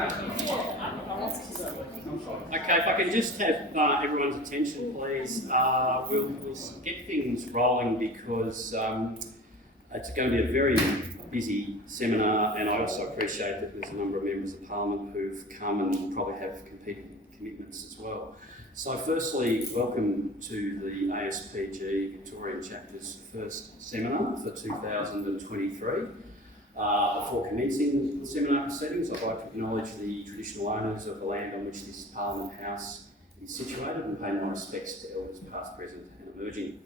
Okay, if I can just have everyone's attention, please. We'll get things rolling because it's going to be a very busy seminar, and I also appreciate that there's a number of members of Parliament who've come and probably have competing commitments as well. So firstly, welcome to the ASPG Victorian Chapter's first seminar for 2023. Before commencing the seminar proceedings, I'd like to acknowledge the traditional owners of the land on which this Parliament House is situated and pay my respects to elders past, present and emerging.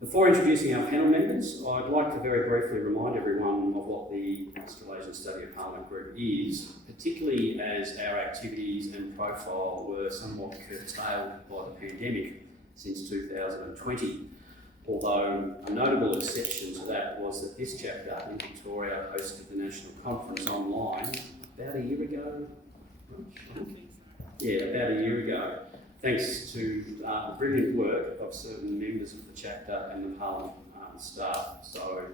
Before introducing our panel members, I'd like to very briefly remind everyone of what the Australasian Study of Parliament Group is, particularly as our activities and profile were somewhat curtailed by the pandemic since 2020. Although a notable exception to that was that this chapter in Victoria hosted the national conference online about a year ago. Yeah, about a year ago, thanks to the brilliant work of certain members of the chapter and the Parliament staff. So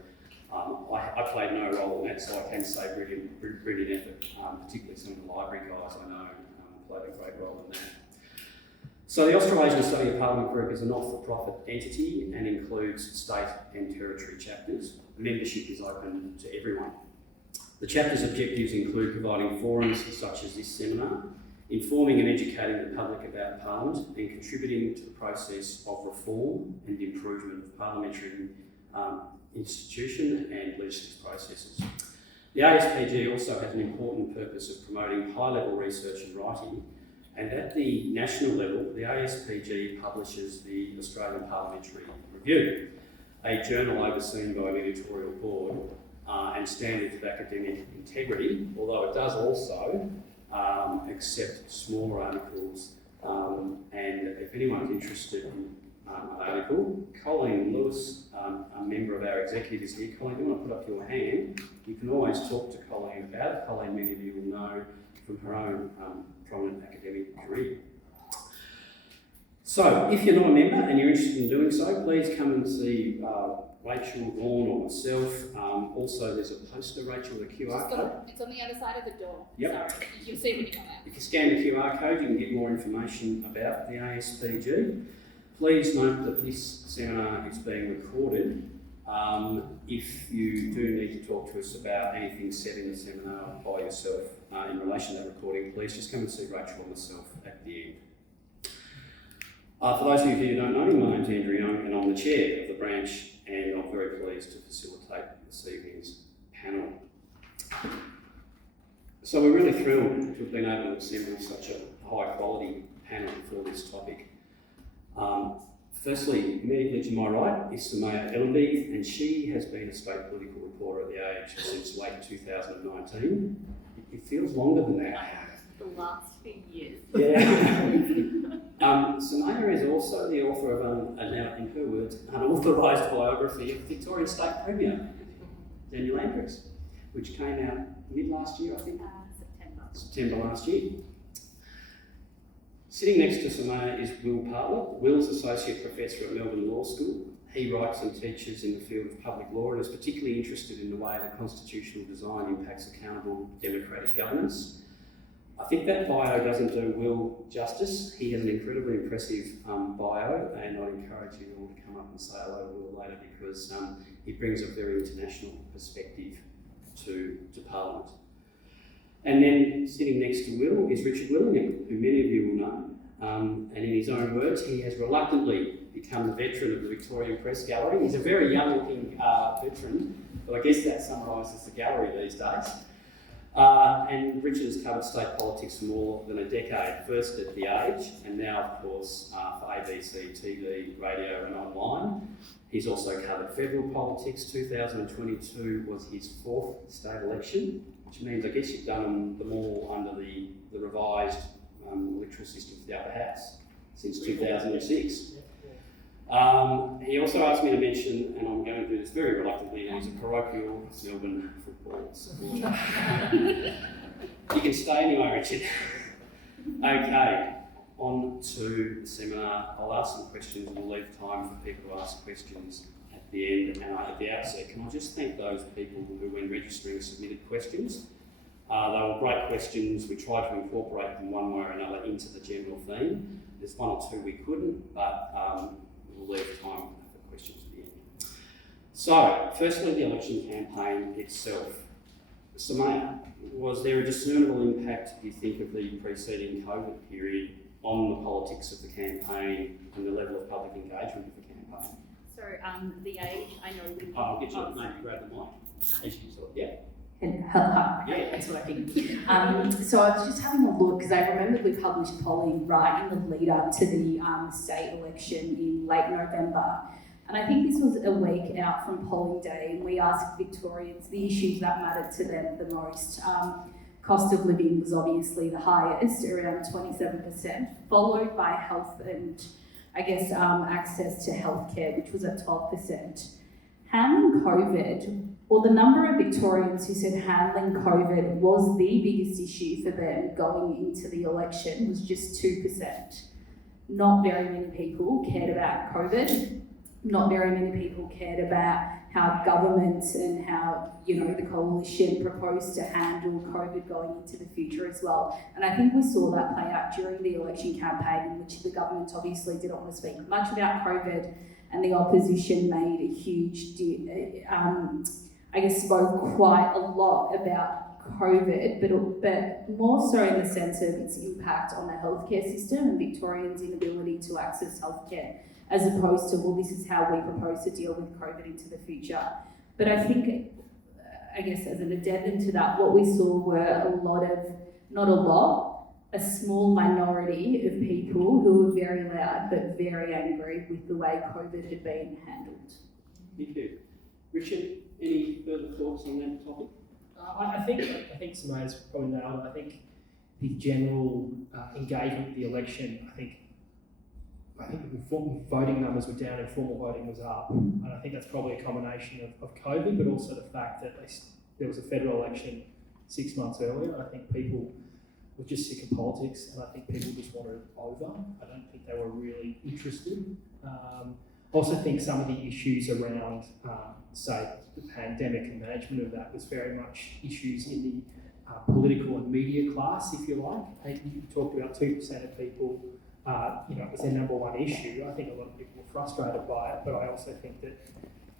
I played no role in that, so I can say brilliant effort, particularly some of the library guys I know played a great role in that. So the Australasian Study of Parliament Group is a not-for-profit entity and includes state and territory chapters. Membership is open to everyone. The chapter's objectives include providing forums such as this seminar, informing and educating the public about Parliament, and contributing to the process of reform and improvement of parliamentary institution and legislative processes. The ASPG also has an important purpose of promoting high-level research and writing. And at the national level, the ASPG publishes the Australian Parliamentary Review, a journal overseen by the editorial board and standards of academic integrity, although it does also accept smaller articles. And if anyone's interested in an article, Colleen Lewis, a member of our executive, is here. Colleen, if you want to put up your hand, you can always talk to Colleen about it. Colleen, many of you will know from her own prominent academic career. So, if you're not a member and you're interested in doing so, please come and see Rachel, Vaughan or myself. Also, there's a poster, Rachel, the QR code. It's on the other side of the door. Yep. Sorry, you'll see when you come out. If you scan the QR code, you can get more information about the ASPG. Please note that this seminar is being recorded. If you do need to talk to us about anything said in the seminar by yourself in relation to that recording, please just come and see Rachel or myself at the end. For those of you who don't know me, my name's Andrew Young and I'm the chair of the branch, and I'm very pleased to facilitate this evening's panel. So we're really thrilled to have been able to assemble such a high quality panel for this topic. Firstly, immediately to my right is Sumeyya Ilanbey, and she has been a state political reporter at the Age since late 2019. It feels longer than that. The last few years. Yeah. Sumeyya is also the author of, in her words, an authorised biography of Victorian State Premier, Daniel Andrews, which came out mid-last year, I think? September last year. Sitting next to Sumeyya is Will Partlett. Will's Associate Professor at Melbourne Law School. He writes and teaches in the field of public law and is particularly interested in the way the constitutional design impacts accountable democratic governance. I think that bio doesn't do Will justice. He has an incredibly impressive bio, and I'd encourage you all to come up and say hello to Will later because he brings a very international perspective to Parliament. And then sitting next to Will is Richard Willingham, who many of you will know. And in his own words, he has reluctantly become the veteran of the Victorian Press Gallery. He's a very young-looking veteran, but I guess that summarises the gallery these days. And Richard has covered state politics for more than a decade, first at The Age, and now, of course, for ABC, TV, radio and online. He's also covered federal politics. 2022 was his fourth state election, which means I guess you've done them all under the revised electoral system for the upper house since 2006. He also asked me to mention, and I'm going to do this very reluctantly, he's a parochial Melbourne football supporter. You can stay anyway, Richard. Okay, on to the seminar. I'll ask some questions and we'll leave time for people to ask questions at the end. And at the outset, can I just thank those people who, when registering, submitted questions. They were great questions. We tried to incorporate them one way or another into the general theme. There's one or two we couldn't, but we'll leave time for questions at the end. So, firstly, the election campaign itself. Sumeyya, was there a discernible impact, do you think, of the preceding COVID period on the politics of the campaign and the level of public engagement of the campaign? So the age, I know we... I'll get you to maybe grab the mic. As you sort of, yeah. Yeah. That's working. So I was just having a look because I remember we published polling right in the lead up to the state election in late November. And I think this was a week out from polling day, and we asked Victorians the issues that mattered to them the most. Cost of living was obviously the highest, around 27%, followed by health and, I guess, access to healthcare, which was at 12%. Handling COVID, or the number of Victorians who said handling COVID was the biggest issue for them going into the election was just 2%. Not very many people cared about COVID. Not very many people cared about how government and how, the coalition proposed to handle COVID going into the future as well. And I think we saw that play out during the election campaign, in which the government obviously didn't want to speak much about COVID, and the opposition made a huge, spoke quite a lot about COVID, but more so in the sense of its impact on the healthcare system and Victorians' inability to access healthcare, as opposed to, well, this is how we propose to deal with COVID into the future. But I think, as an addendum to that, what we saw were a small minority of people who were very loud but very angry with the way COVID had been handled. Thank you. Richard, any further thoughts on that topic? I think Sumeyya's probably nailed it. I think the general engagement with the election, I think the voting numbers were down and formal voting was up. And I think that's probably a combination of COVID, but also the fact that there was a federal election 6 months earlier. I think people were just sick of politics, and I think people just wanted it over. I don't think they were really interested. I also think some of the issues around, say, the pandemic and management of that was very much issues in the political and media class, if you like. I think you talked about 2% of people, it was their number one issue. I think a lot of people were frustrated by it, but I also think that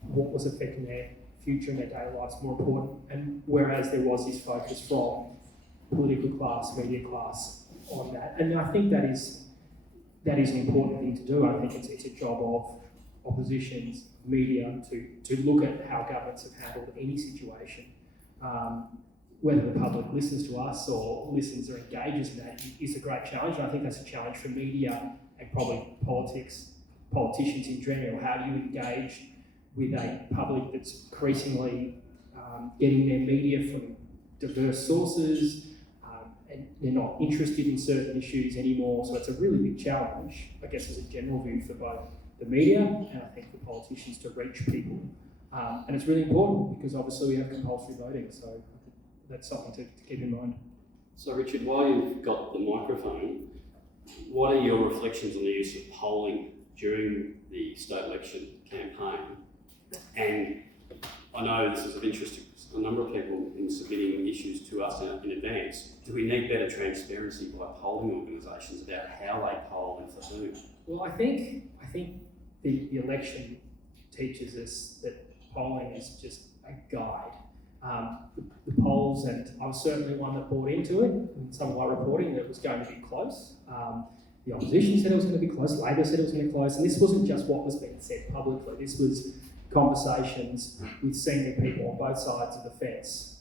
what was affecting their future and their daily lives more important. And whereas there was this focus from political class, media class on that, and I think that is an important thing to do. I think it's a job of oppositions, media, to look at how governments have handled any situation. Whether the public listens to us or listens or engages in that is a great challenge, and I think that's a challenge for media and probably politicians in general. How do you engage with a public that's increasingly getting their media from diverse sources, and they're not interested in certain issues anymore? So it's a really big challenge, I guess, as a general view for both the media and I think for politicians to reach people. And it's really important because obviously we have compulsory voting, so that's something to keep in mind. So Richard, while you've got the microphone, what are your reflections on the use of polling during the state election campaign? And I know this is of interest to a number of people in submitting issues to us in advance. Do we need better transparency by polling organisations about how they poll and for whom? Well, I think the election teaches us that polling is just a guide. The polls, and I was certainly one that bought into it in some of my reporting, that it was going to be close. The opposition said it was going to be close, Labor said it was going to be close, and this wasn't just what was being said publicly. This was conversations with senior people on both sides of the fence.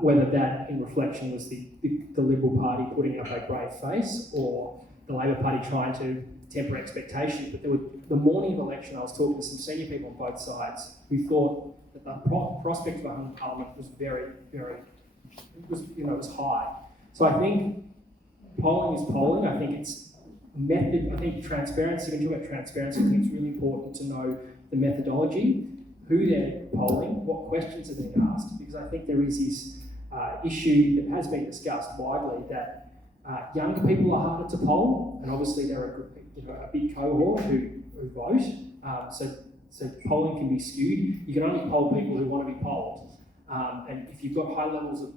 Whether that, in reflection, was the Liberal Party putting up a brave face or the Labor Party trying to temper expectations. But the morning of election, I was talking to some senior people on both sides who thought that the prospect of a hung parliament was very, very, it was high. So I think polling is polling. I think it's method. I think transparency. When you talk about transparency, I think it's really important to know the methodology, who they're polling, what questions are being asked, because I think there is this issue that has been discussed widely that younger people are harder to poll, and obviously they're a big cohort who vote. So polling can be skewed. You can only poll people who want to be polled. And if you've got high levels of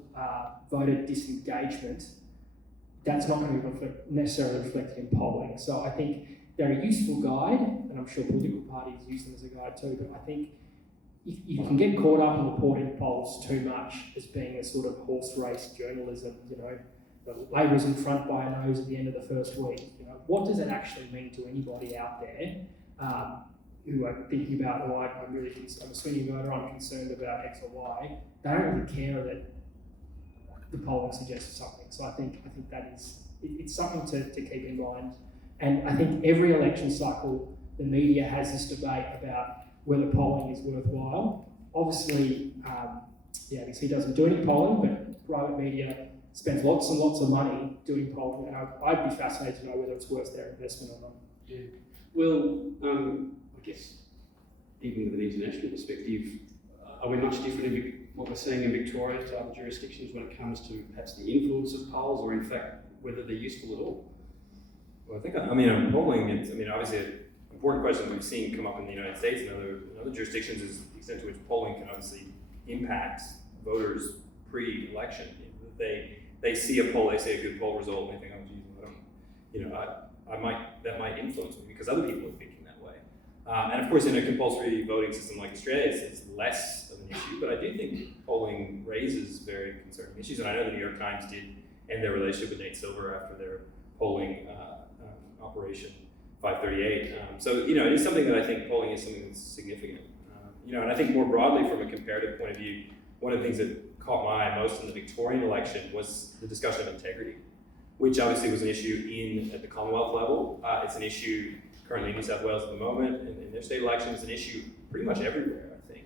voter disengagement, that's not going to be necessarily reflected in polling. So I think they're a useful guide, and I'm sure political parties use them as a guide too, but I think if you can get caught up in reporting polls too much as being a sort of horse race journalism, Labor's in front by a nose at the end of the first week. What does it actually mean to anybody out there who are thinking about, I'm a swinging voter, I'm concerned about X or Y? They don't really care that the polling suggests something. So I think that it's something to keep in mind. And I think every election cycle, the media has this debate about whether polling is worthwhile. Obviously, the ABC doesn't do any polling, but private media spends lots and lots of money doing polling, and I'd be fascinated to know whether it's worth their investment or not. Yeah. Well, I guess even with an international perspective, are we much different in what we're seeing in Victoria to other jurisdictions when it comes to perhaps the influence of polls, or in fact whether they're useful at all? Well, on polling, obviously an important question we've seen come up in the United States and other jurisdictions is the extent to which polling can obviously impact voters pre-election. They see a poll, they see a good poll result, and they think, oh, geez, that might influence me because other people are thinking that way. And of course, in a compulsory voting system like Australia, it's less of an issue, but I do think polling raises very concerning issues, and I know the New York Times did end their relationship with Nate Silver after their polling Operation 538. So, it is something that I think polling is something that's significant. And I think more broadly from a comparative point of view, one of the things that caught my eye most in the Victorian election was the discussion of integrity, which obviously was an issue at the Commonwealth level. It's an issue currently in New South Wales at the moment, and in their state election. It's an issue pretty much everywhere, I think.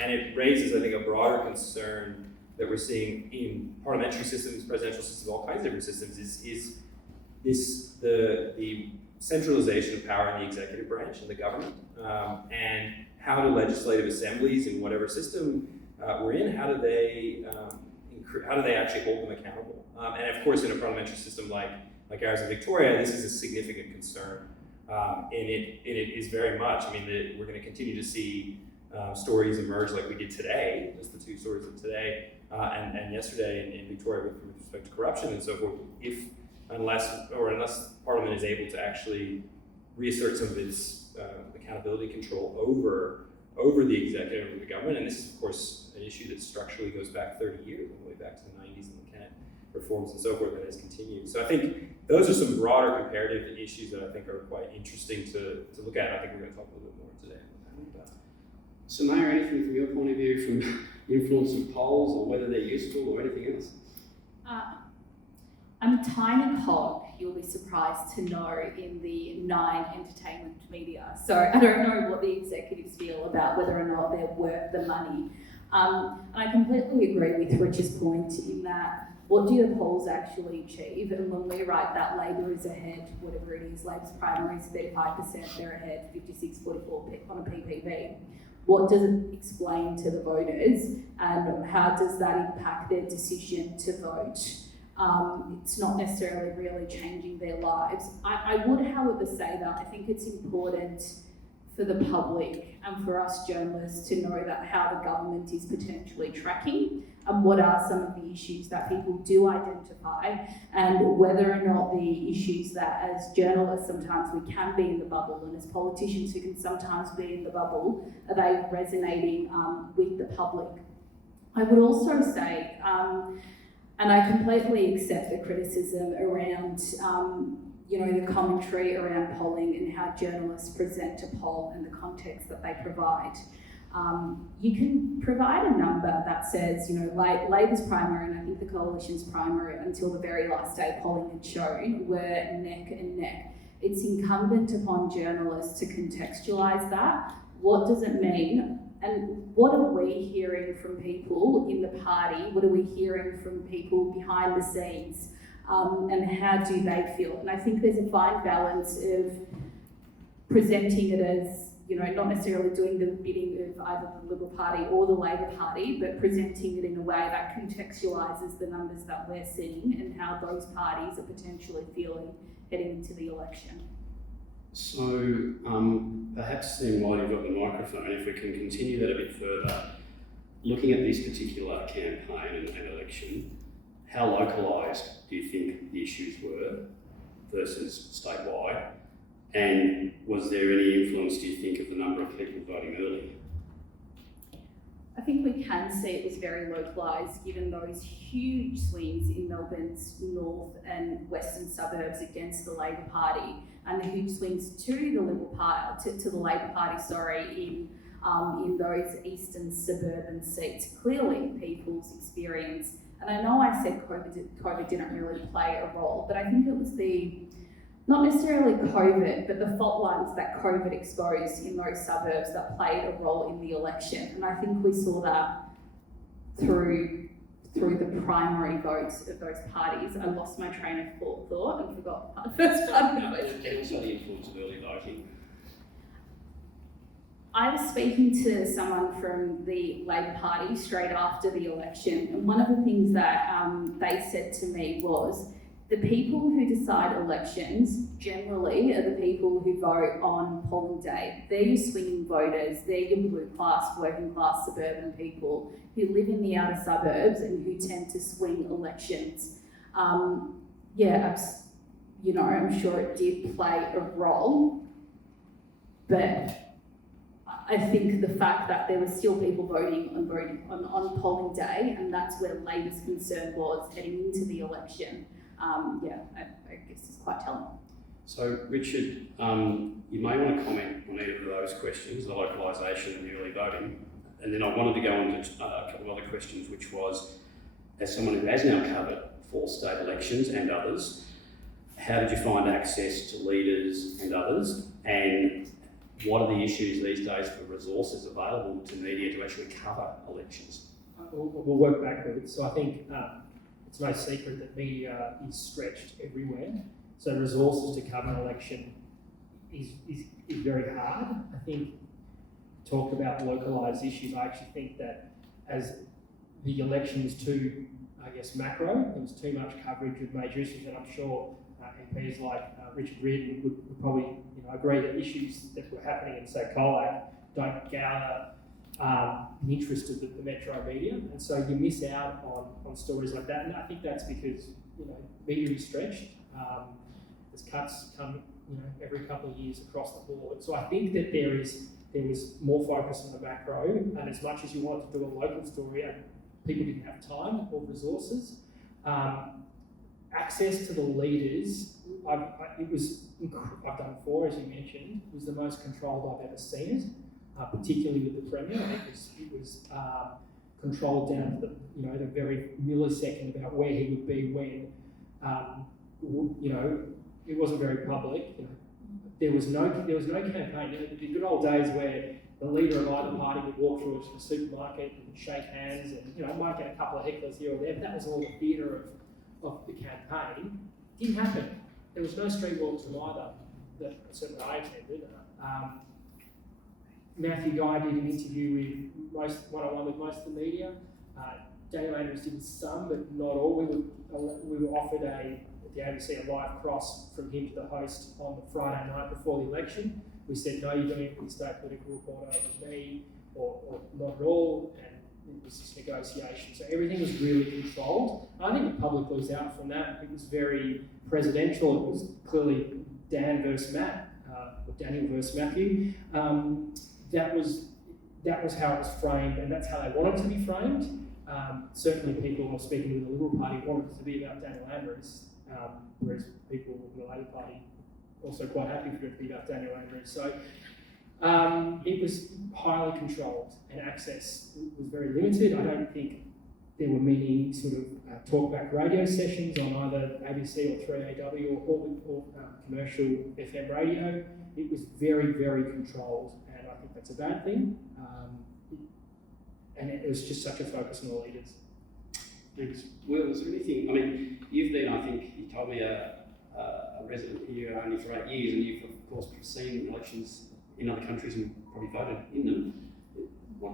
And it raises, I think, a broader concern that we're seeing in parliamentary systems, presidential systems, all kinds of different systems, is the centralization of power in the executive branch and the government, and how do legislative assemblies in whatever system we're in, how do they actually hold them accountable? And of course, in a parliamentary system like ours in Victoria, this is a significant concern. And it is very much, we're going to continue to see stories emerge like we did today, just the two stories of today and yesterday in Victoria with respect to corruption and so forth, unless Parliament is able to actually reassert some of its accountability control over the executive, over the government. And this is, of course, an issue that structurally goes back 30 years, all the way back to the 90s and the Kennett reforms and so forth, and has continued. So I think those are some broader comparative issues that I think are quite interesting to look at. And I think we're going to talk a little bit more today about that. Sumeyya, anything from your point of view from the influence of polls, or whether they're useful, or anything else? I'm a tiny cog, you'll be surprised to know, in the Nine entertainment media. So I don't know what the executives feel about whether or not they're worth the money. And I completely agree with Rich's point in that, what do the polls actually achieve? And when we write that Labor is ahead, whatever it is, Labor's primary is 35%, they're ahead 56-44 on a PPP. What does it explain to the voters, and how does that impact their decision to vote? It's not necessarily really changing their lives. I would, however, say that I think it's important for the public and for us journalists to know that how the government is potentially tracking and what are some of the issues that people do identify, and whether or not the issues that as journalists sometimes we can be in the bubble, and as politicians who can sometimes be in the bubble, are they resonating with the public. I would also say, and I completely accept the criticism around, the commentary around polling and how journalists present a poll and the context that they provide. You can provide a number that says, Labor's primary and I think the Coalition's primary until the very last day polling had shown were neck and neck. It's incumbent upon journalists to contextualise that. What does it mean? And what are we hearing from people in the party? What are we hearing from people behind the scenes? And how do they feel? And I think there's a fine balance of presenting it as, not necessarily doing the bidding of either the Liberal Party or the Labor Party, but presenting it in a way that contextualises the numbers that we're seeing and how those parties are potentially feeling heading into the election. So perhaps then, while you've got the microphone, if we can continue that a bit further, looking at this particular campaign and election, how localised do you think the issues were versus statewide? And was there any influence, do you think, of the number of people voting early? I think we can see it was very localised given those huge swings in Melbourne's north and western suburbs against the Labor Party, and the huge swings to the Liberal Party, to the Labor Party, in those eastern suburban seats. Clearly, people's experience, and I know I said COVID didn't really play a role, but I think it was not necessarily COVID, but the fault lines that COVID exposed in those suburbs that played a role in the election. And I think we saw that through the primary votes of those parties. I lost my train of thought and forgot the first part of the question. And also the influence of early voting. I was speaking to someone from the Labor Party straight after the election, and one of the things that they said to me was, the people who decide elections generally are the people who vote on polling day. They're your swinging voters, they're your blue class, working class suburban people who live in the outer suburbs and who tend to swing elections. I'm sure it did play a role, but I think the fact that there were still people voting on polling day, and that's where Labor's concern was heading into the election. I guess it's quite telling. So, Richard, you may want to comment on either of those questions, the localisation and the early voting, and then I wanted to go on to a couple of other questions, which was, as someone who has now covered 4 state elections and others, how did you find access to leaders and others, and what are the issues these days for resources available to media to actually cover elections? We'll work backwards. So I think it's no secret that media is stretched everywhere. So resources to cover an election is very hard. I think, talk about localised issues, I actually think that as the election was too, macro, there was too much coverage of major issues, and I'm sure MPs like Richard Reardon would probably agree that issues that were happening in, say, Colac don't gather the interest of the metro media, and so you miss out on stories like that. And I think that's because media is stretched. There's cuts come every couple of years across the board. So I think that there was more focus on the macro, and as much as you wanted to do a local story, people didn't have time or resources. Access to the leaders, I've done 4, as you mentioned. It was the most controlled I've ever seen it. Particularly with the Premier, I think it was controlled down to the very millisecond about where he would be when. It wasn't very public. There was no campaign. The good old days where the leader of either party would walk through a supermarket and shake hands, and might get a couple of hecklers here or there. But that was all the theatre of the campaign. It didn't happen. There was no street walks from either that certainly I attended. Matthew Guy did an interview with one-on-one with most of the media. Daniel Andrews did some, but not all. We were offered at the ABC a live cross from him to the host on the Friday night before the election. We said, no, you're doing it with the state political reporter with me, or not at all, and it was this negotiation. So everything was really controlled. I think the public lose out from that. It was very presidential. It was clearly Dan versus Matt, or Daniel versus Matthew. That was how it was framed, and that's how they wanted it to be framed. Certainly people who were speaking with the Liberal Party wanted it to be about Daniel Andrews, whereas people in the Labor Party also quite happy for it to be about Daniel Andrews. So it was highly controlled, and access was very limited. I don't think there were many sort of talkback radio sessions on either ABC or 3AW or commercial FM radio. It was very, very controlled. I think that's a bad thing, and it was just such a focus on the leaders. Thanks. Will, is there anything, you've been, I think, you told me a resident here only for 8 years, and you've of course seen elections in other countries and probably voted in them.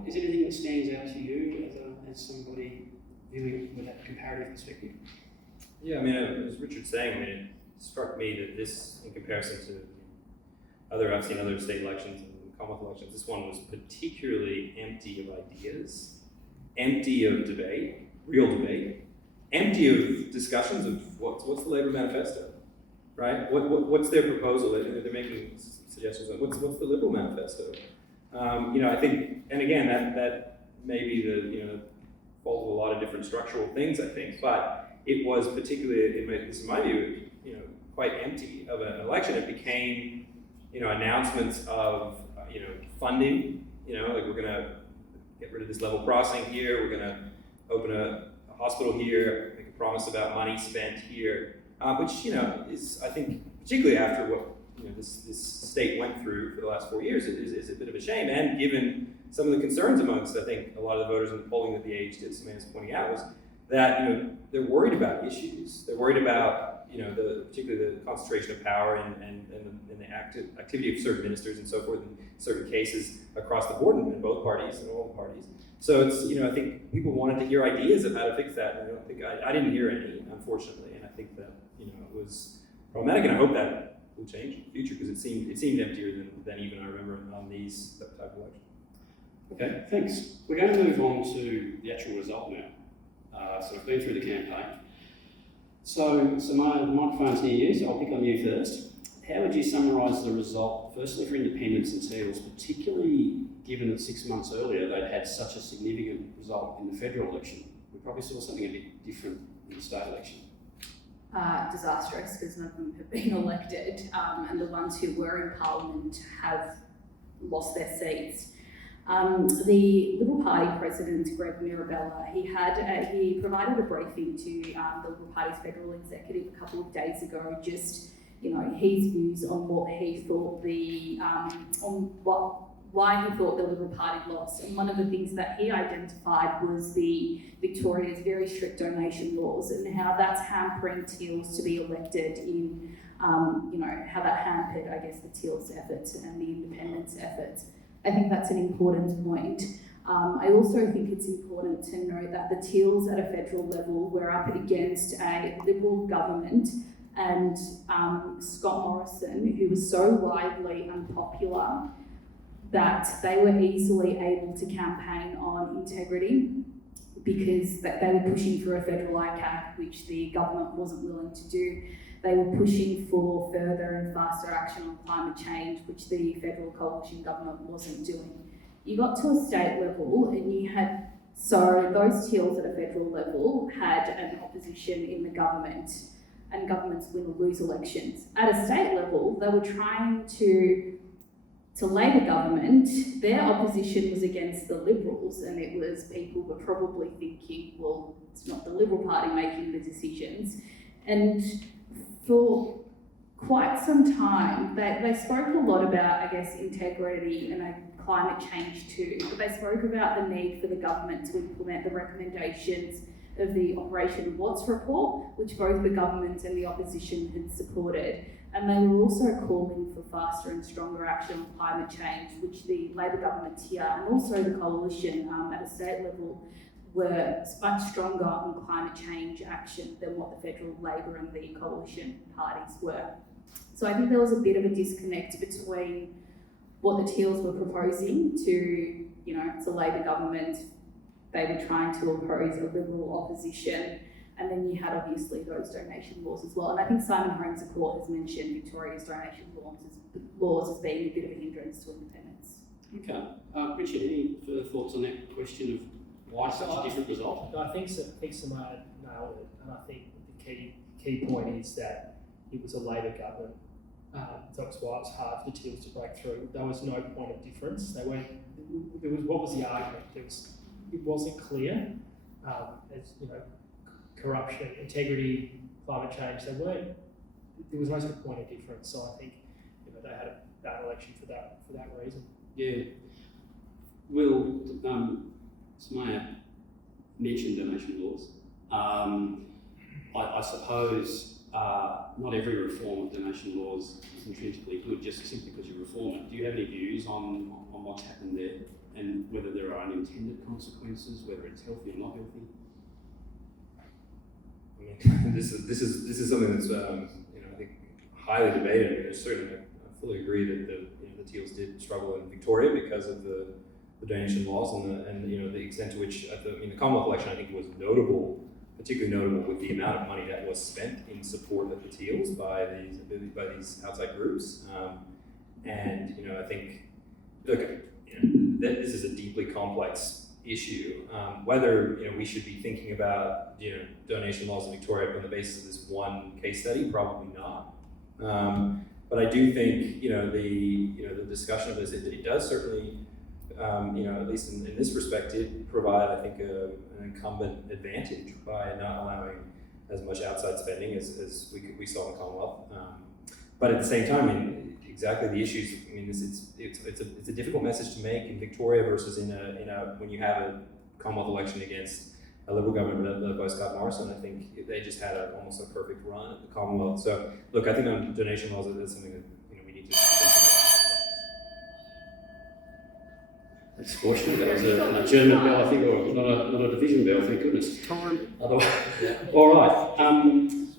Is there anything that stands out to you as somebody viewing it with that comparative perspective? Yeah, as Richard's saying, it struck me that this, in comparison to I've seen other state elections and Commonwealth elections, this one was particularly empty of ideas. empty of debate, real debate, empty of discussions of what's the Labour manifesto, right? What's their proposal? They're making suggestions on what's the Liberal manifesto. I think, and again, that may be the fault of a lot of different structural things, I think, but it was particularly, in my view, quite empty of an election. It became, announcements of, funding, like we're gonna get rid of this level crossing here, we're gonna open a hospital here, make a promise about money spent here, which, is, I think, particularly after what, this state went through for the last 4 years, is a bit of a shame, and given some of the concerns amongst, I think, a lot of the voters in the polling that the Age did, Sumeyya's pointing out, was that, they're worried about issues. They're worried about, particularly the concentration of power and the activity of certain ministers and so forth in certain cases across the board in both parties and all the parties. So it's, I think people wanted to hear ideas of how to fix that, and I don't think, I didn't hear any, unfortunately, and I think that, it was problematic, and I hope that will change in the future, because it seemed emptier than even I remember on these type of elections. Okay, thanks. We're going to move on to the actual result now. So we've been through the campaign. So my microphone's near you, so I'll pick on you first. How would you summarise the result, firstly for independents and Teals, particularly given that 6 months earlier they'd had such a significant result in the federal election? We probably saw something a bit different in the state election. Disastrous, because none of them have been elected, and the ones who were in Parliament have lost their seats. The Liberal Party President, Greg Mirabella, he provided a briefing to the Liberal Party's federal executive a couple of days ago, just his views on what he thought why he thought the Liberal Party lost. And one of the things that he identified was the Victoria's very strict donation laws and how that's hampering Teals to be elected in, how that hampered, I guess, the Teals efforts and the independents efforts. I think that's an important point. I also think it's important to note that the Teals at a federal level were up against a Liberal government and Scott Morrison, who was so widely unpopular that they were easily able to campaign on integrity because they were pushing for a federal ICAC, which the government wasn't willing to do. They were pushing for further and faster action on climate change, which the federal coalition government wasn't doing. You got to a state level and you had, so those Teals at a federal level had an opposition in the government, and governments win or lose elections. At a state level, they were trying to Labor government, their opposition was against the Liberals, and it was people were probably thinking, well, it's not the Liberal Party making the decisions. And for quite some time, they spoke a lot about, I guess, integrity and climate change too, but they spoke about the need for the government to implement the recommendations of the Operation Watts report, which both the government and the opposition had supported. And they were also calling for faster and stronger action on climate change, which the Labor government here and also the coalition at a state level were much stronger on climate change action than what the federal Labor and the coalition parties were. So I think there was a bit of a disconnect between what the Teals were proposing to Labor government. They were trying to oppose a Liberal opposition. And then you had obviously those donation laws as well. And I think Simon Holmes at court has mentioned Victoria's donation laws as being a bit of a hindrance to independence. Okay. Richard, any further thoughts on that question of why such a different result? I think Sumeyya nailed it, and I think the key point is that it was a Labor government. That's why it was hard for the Teals to break through. There was no point of difference. What was the argument? It wasn't clear. Corruption, integrity, climate change, there was no sort of point of difference. So I think they had a bad election for that reason. Yeah. Will, Sumeyya mentioned donation laws. I suppose not every reform of donation laws is intrinsically good just simply because you reform it. Do you have any views on what's happened there and whether there are unintended consequences, whether it's healthy or not healthy? This is something that's I think highly debated. I mean, certainly I fully agree that the Teals did struggle in Victoria because of the the donation laws and you know the extent to which the Commonwealth election I think was notable, particularly notable with the amount of money that was spent in support of the Teals by these outside groups, and you know I think look, you know, this is a deeply complex issue. Whether you know we should be thinking about you know donation laws in Victoria on the basis of this one case study, probably not. But I do think you know the discussion of this it does certainly you know at least in this respect it provide I think an incumbent advantage by not allowing as much outside spending as we saw in the Commonwealth. But at the same time, I mean, exactly the issues. I mean, it's a difficult message to make in Victoria versus in a when you have a Commonwealth election against a Liberal government led by Scott Morrison. I think they just had almost a perfect run at the Commonwealth. So look, I think on donation laws, that's something that you know we need to think about. That's fortunate. That was an adjournment bell, I think, or not a division bell. Thank goodness. Time. Otherwise, all right.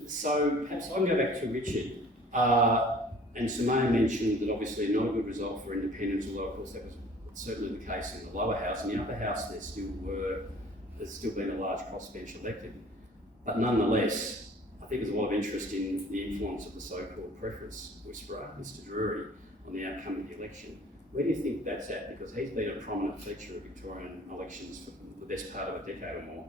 So perhaps I'll go back to Richard. And Sumeyya mentioned that obviously not a good result for independents, although of course that was certainly the case in the lower house. In the upper house, there's still been a large crossbench elected. But nonetheless, I think there's a lot of interest in the influence of the so-called preference whisperer, Mr. Drury, on the outcome of the election. Where do you think that's at? Because he's been a prominent feature of Victorian elections for the best part of a decade or more.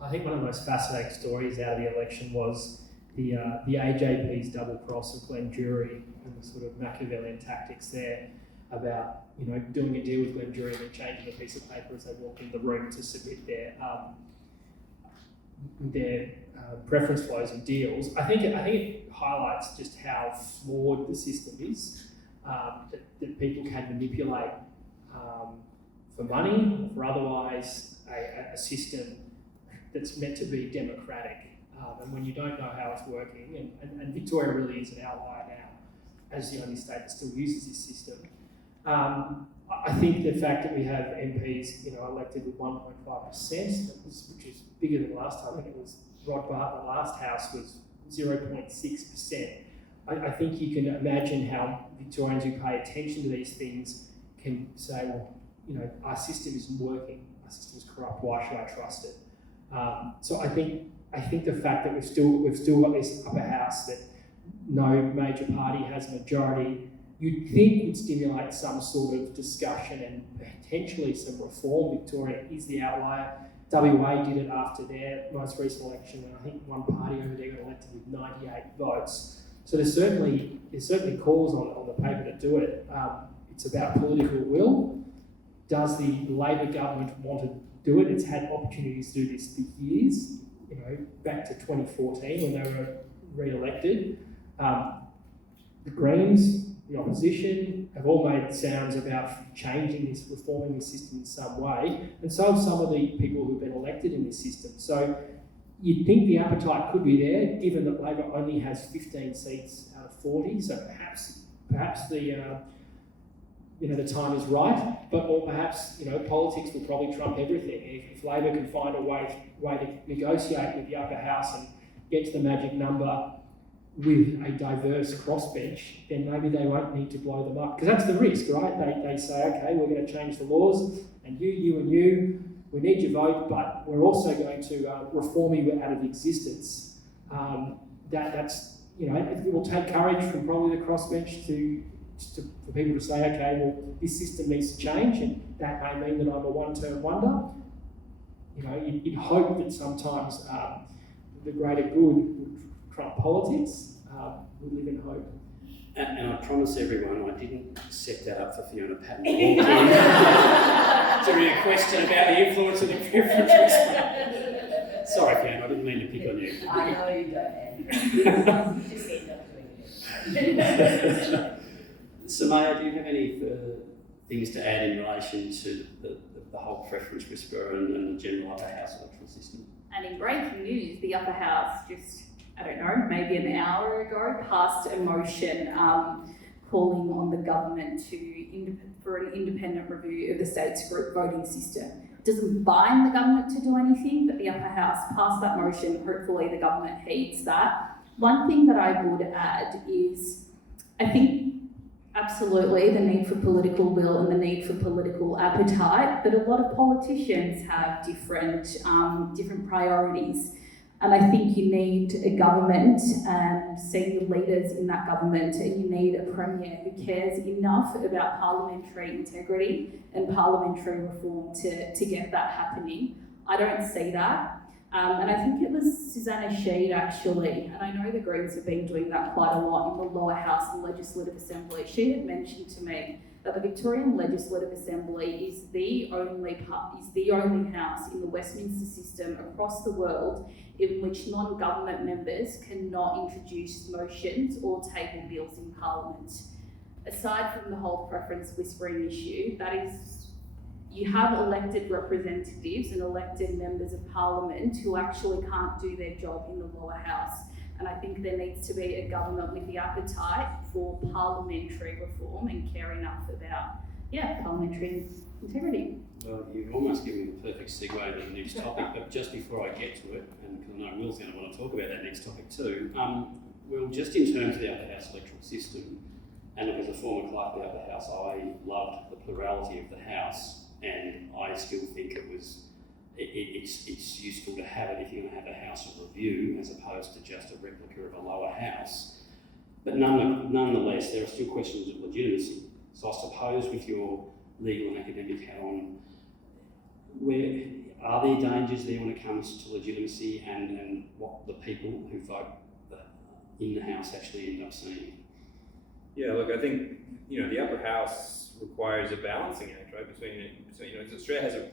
I think one of the most fascinating stories out of the election was the AJP's double cross of Glenn Drury and the sort of Machiavellian tactics there about you know doing a deal with Glenn Drury and then changing a piece of paper as they walk in the room to submit their preference flows and deals. I think it highlights just how flawed the system is. That people can manipulate for money or for otherwise a system that's meant to be democratic. And when you don't know how it's working, and Victoria really is an outlier now, as the only state that still uses this system. I think the fact that we have MPs, you know, elected with 1.5%, which is bigger than last time. I think it was Rod Bartlett, the last House was 0.6%. I think you can imagine how Victorians who pay attention to these things can say, well, you know, our system isn't working, our system is corrupt, why should I trust it? So I think the fact that we've still got this upper house that no major party has a majority, you'd think would stimulate some sort of discussion and potentially some reform. Victoria is the outlier. WA did it after their most recent election, and I think one party over there got elected with 98 votes. So there's certainly calls on the paper to do it. It's about political will. Does the Labor government want to do it? It's had opportunities to do this for years, you know, back to 2014 when they were re-elected. The Greens, the opposition, have all made sounds about changing this, reforming the system in some way, and so have some of the people who've been elected in this system. So you'd think the appetite could be there, given that Labor only has 15 seats out of 40. So perhaps the the time is right, or perhaps politics will probably trump everything. If Labor can find a way to negotiate with the upper house and get to the magic number with a diverse crossbench, then maybe they won't need to blow them up. Because that's the risk, right? They say, okay, we're going to change the laws, and you, we need your vote, but we're also going to reform you out of existence. It will take courage from probably the crossbench for people to say, okay, well, this system needs to change, and that may mean that I'm a one-term wonder. You'd hope that sometimes the greater good would trump politics. We live in hope. And I promise everyone, I didn't set that up for Fiona Patton to read a question about the influence of the preference whisperer. Sorry, Fiona, I didn't mean to pick on you. I know you don't. You just end up doing it. Sumeyya, do you have any further things to add in relation to the whole preference whisperer and the general upper house electoral system? And in breaking news, the upper house just, I don't know, maybe an hour ago, passed a motion calling on the government for an independent review of the state's group voting system. It doesn't bind the government to do anything, but the upper house passed that motion. Hopefully the government heeds that. One thing that I would add is, I think Absolutely, the need for political will and the need for political appetite, but a lot of politicians have different priorities. And I think you need a government and senior leaders in that government, and you need a premier who cares enough about parliamentary integrity and parliamentary reform to get that happening. I don't see that. And I think it was Susanna Sheed actually, and I know the Greens have been doing that quite a lot in the lower house, the Legislative Assembly. She had mentioned to me that the Victorian Legislative Assembly is the only house in the Westminster system across the world in which non-government members cannot introduce motions or table bills in Parliament. Aside from the whole preference whispering issue, that is, you have elected representatives and elected members of Parliament who actually can't do their job in the lower house. And I think there needs to be a government with the appetite for parliamentary reform and care enough about, parliamentary integrity. Well, you've almost given me the perfect segue to the next topic, but just before I get to it, and because I know Will's going to want to talk about that next topic too, Will, just in terms of the upper house electoral system, and look, as a former clerk of the upper house, I loved the plurality of the house. And I still think it's useful to have it if you're going to have a house of review as opposed to just a replica of a lower house. But nonetheless, there are still questions of legitimacy. So I suppose with your legal and academic hat on, where are there dangers there when it comes to legitimacy and what the people who vote in the house actually end up seeing? Yeah, look, I think, the upper house requires a balancing act, right? Between Australia has a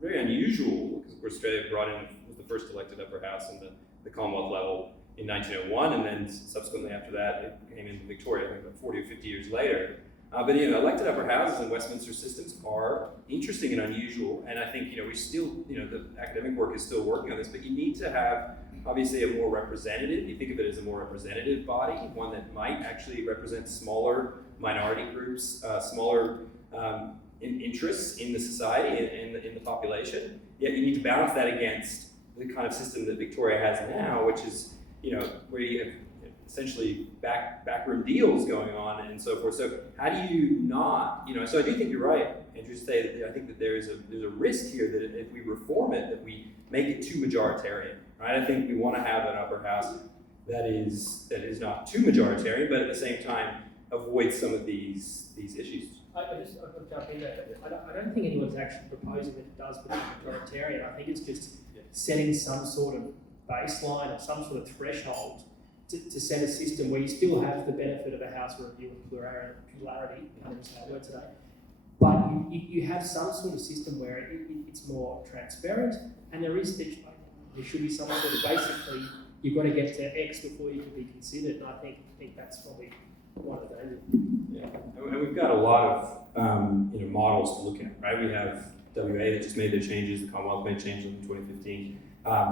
very unusual, because of course Australia was the first elected upper house in the Commonwealth level in 1901, and then subsequently after that it came into Victoria, I think about 40 or 50 years later. But elected upper houses in Westminster systems are interesting and unusual, and I think we still, the academic work is still working on this, but you need to have obviously a more representative, you think of it as a more representative body, one that might actually represent smaller minority groups, smaller interests in the society and in the population. Yet you need to balance that against the kind of system that Victoria has now, which is, where you have essentially backroom deals going on and so forth. So how do you not, so I do think you're right, Andrew, to say that I think that there's a risk here that if we reform it, that we make it too majoritarian, right? I think we want to have an upper house that is not too majoritarian, but at the same time avoid some of these issues. I'll jump in there. I don't think anyone's actually proposing that it does become majoritarian. I think it's just setting some sort of baseline or some sort of threshold to set a system where you still have the benefit of a house review and plurality, I can't even say that word today, but you have some sort of system where it's more transparent, and there should be some sort of basically you've got to get to X before you can be considered, and I think that's probably one of the dangers. Yeah, and we've got a lot of models to look at, right? We have WA that just made their changes, the Commonwealth made changes in 2015.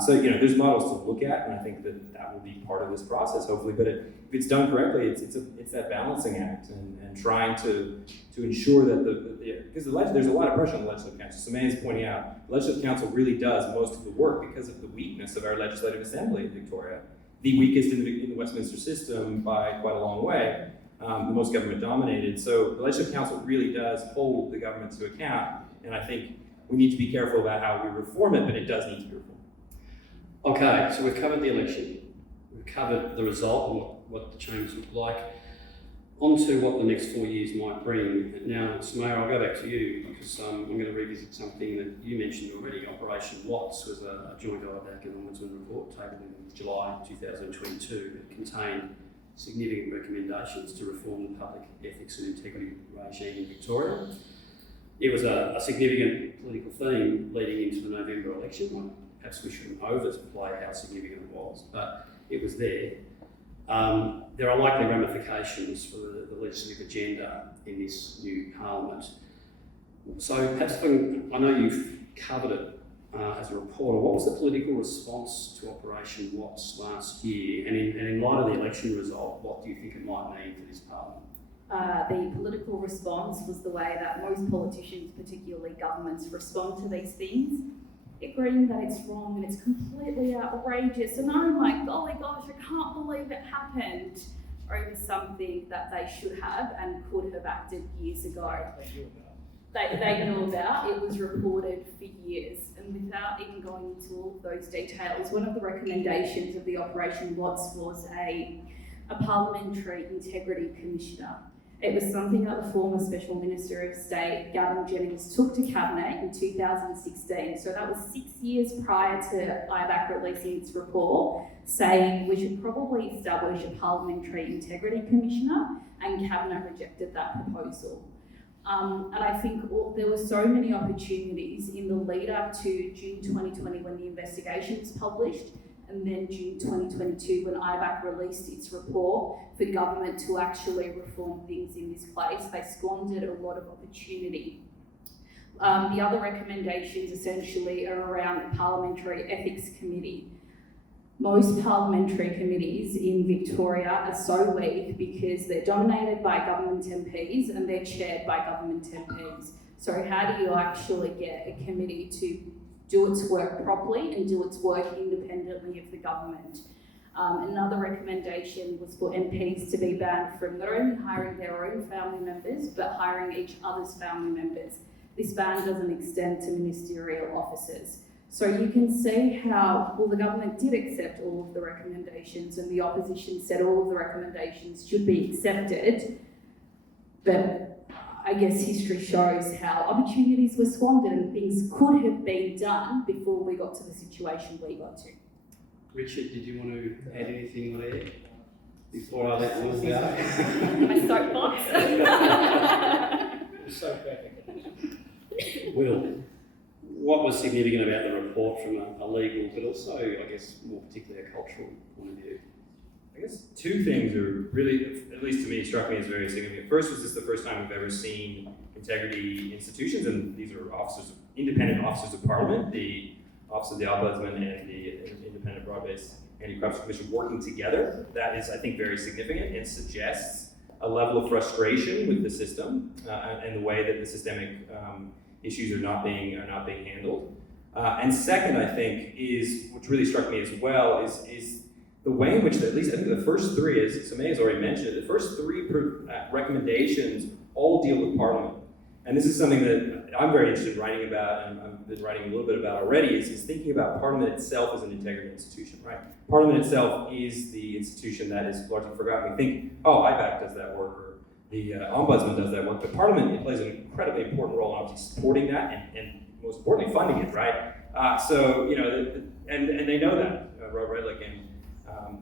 So there's models to look at, and I think that will be part of this process, hopefully. But if it's done correctly, it's that balancing act and trying to ensure that because there's a lot of pressure on the Legislative Council. Sumeyya is pointing out, the Legislative Council really does most of the work because of the weakness of our Legislative Assembly in Victoria, the weakest in the Westminster system by quite a long way, the most government dominated. So the Legislative Council really does hold the government to account, and I think we need to be careful about how we reform it, but it does need to be reformed. Okay, so we've covered the election, we've covered the result and what the changes look like. On to what the next 4 years might bring. Now, Sumeyya, I'll go back to you because I'm going to revisit something that you mentioned already. Operation Watts was a joint IBAC and Ombudsman report tabled in July 2022. It contained significant recommendations to reform the public ethics and integrity regime in Victoria. It was a significant political theme leading into the November election. Perhaps we shouldn't overplay how significant it was, but it was there. There are likely ramifications for the legislative agenda in this new parliament. So perhaps I know you've covered it as a reporter. What was the political response to Operation Watts last year? And in light of the election result, what do you think it might mean for this parliament? The political response was the way that most politicians, particularly governments, respond to these things, agreeing that it's wrong and it's completely outrageous and oh my golly gosh, I can't believe it happened. over something that they should have and could have acted years ago. They knew about. It was reported for years, and without even going into all of those details, one of the recommendations of the Operation Watts was a parliamentary integrity commissioner. It was something that the former Special Minister of State, Gavin Jennings, took to Cabinet in 2016. So that was 6 years prior to IBAC releasing its report, saying we should probably establish a parliamentary integrity commissioner, and Cabinet rejected that proposal. And I think there were so many opportunities in the lead up to June 2020 when the investigation was published, and then June 2022 when IBAC released its report for government to actually reform things in this place. They squandered a lot of opportunity. The other recommendations essentially are around the Parliamentary Ethics Committee. Most parliamentary committees in Victoria are so weak because they're dominated by government MPs and they're chaired by government MPs. So how do you actually get a committee to do its work properly and do its work independently of the government? Another recommendation was for MPs to be banned from not only hiring their own family members, but hiring each other's family members. This ban doesn't extend to ministerial officers. So you can see how, well, the government did accept all of the recommendations and the opposition said all of the recommendations should be accepted, but I guess history shows how opportunities were squandered and things could have been done before we got to the situation we got to. Richard, did you want to add anything there before I let Will go? My soapbox. So perfect. Will, what was significant about the report from a legal, but also, I guess, more particularly a cultural point of view? I guess two things are really, at least to me, struck me as very significant. First was this the first time we've ever seen integrity institutions, and these are officers, independent officers of Parliament, the Office of the Ombudsman and the Independent Broad-Based Anti-Corruption Commission working together. That is, I think, very significant and suggests a level of frustration with the system and the way that the systemic issues are not being handled. And second, I think, is, which really struck me as well, is the way in which, at least I think the first three, as Sumeyya's already mentioned it, the first three recommendations all deal with Parliament. And this is something that I'm very interested in writing about, and I've been writing a little bit about already, is thinking about Parliament itself as an integrity institution, right? Parliament itself is the institution that is largely forgotten. We think, oh, IBAC does that work, or the Ombudsman does that work, but Parliament, it plays an incredibly important role in obviously supporting that and most importantly funding it, right? So, you know, and they know that, Rob Redlick and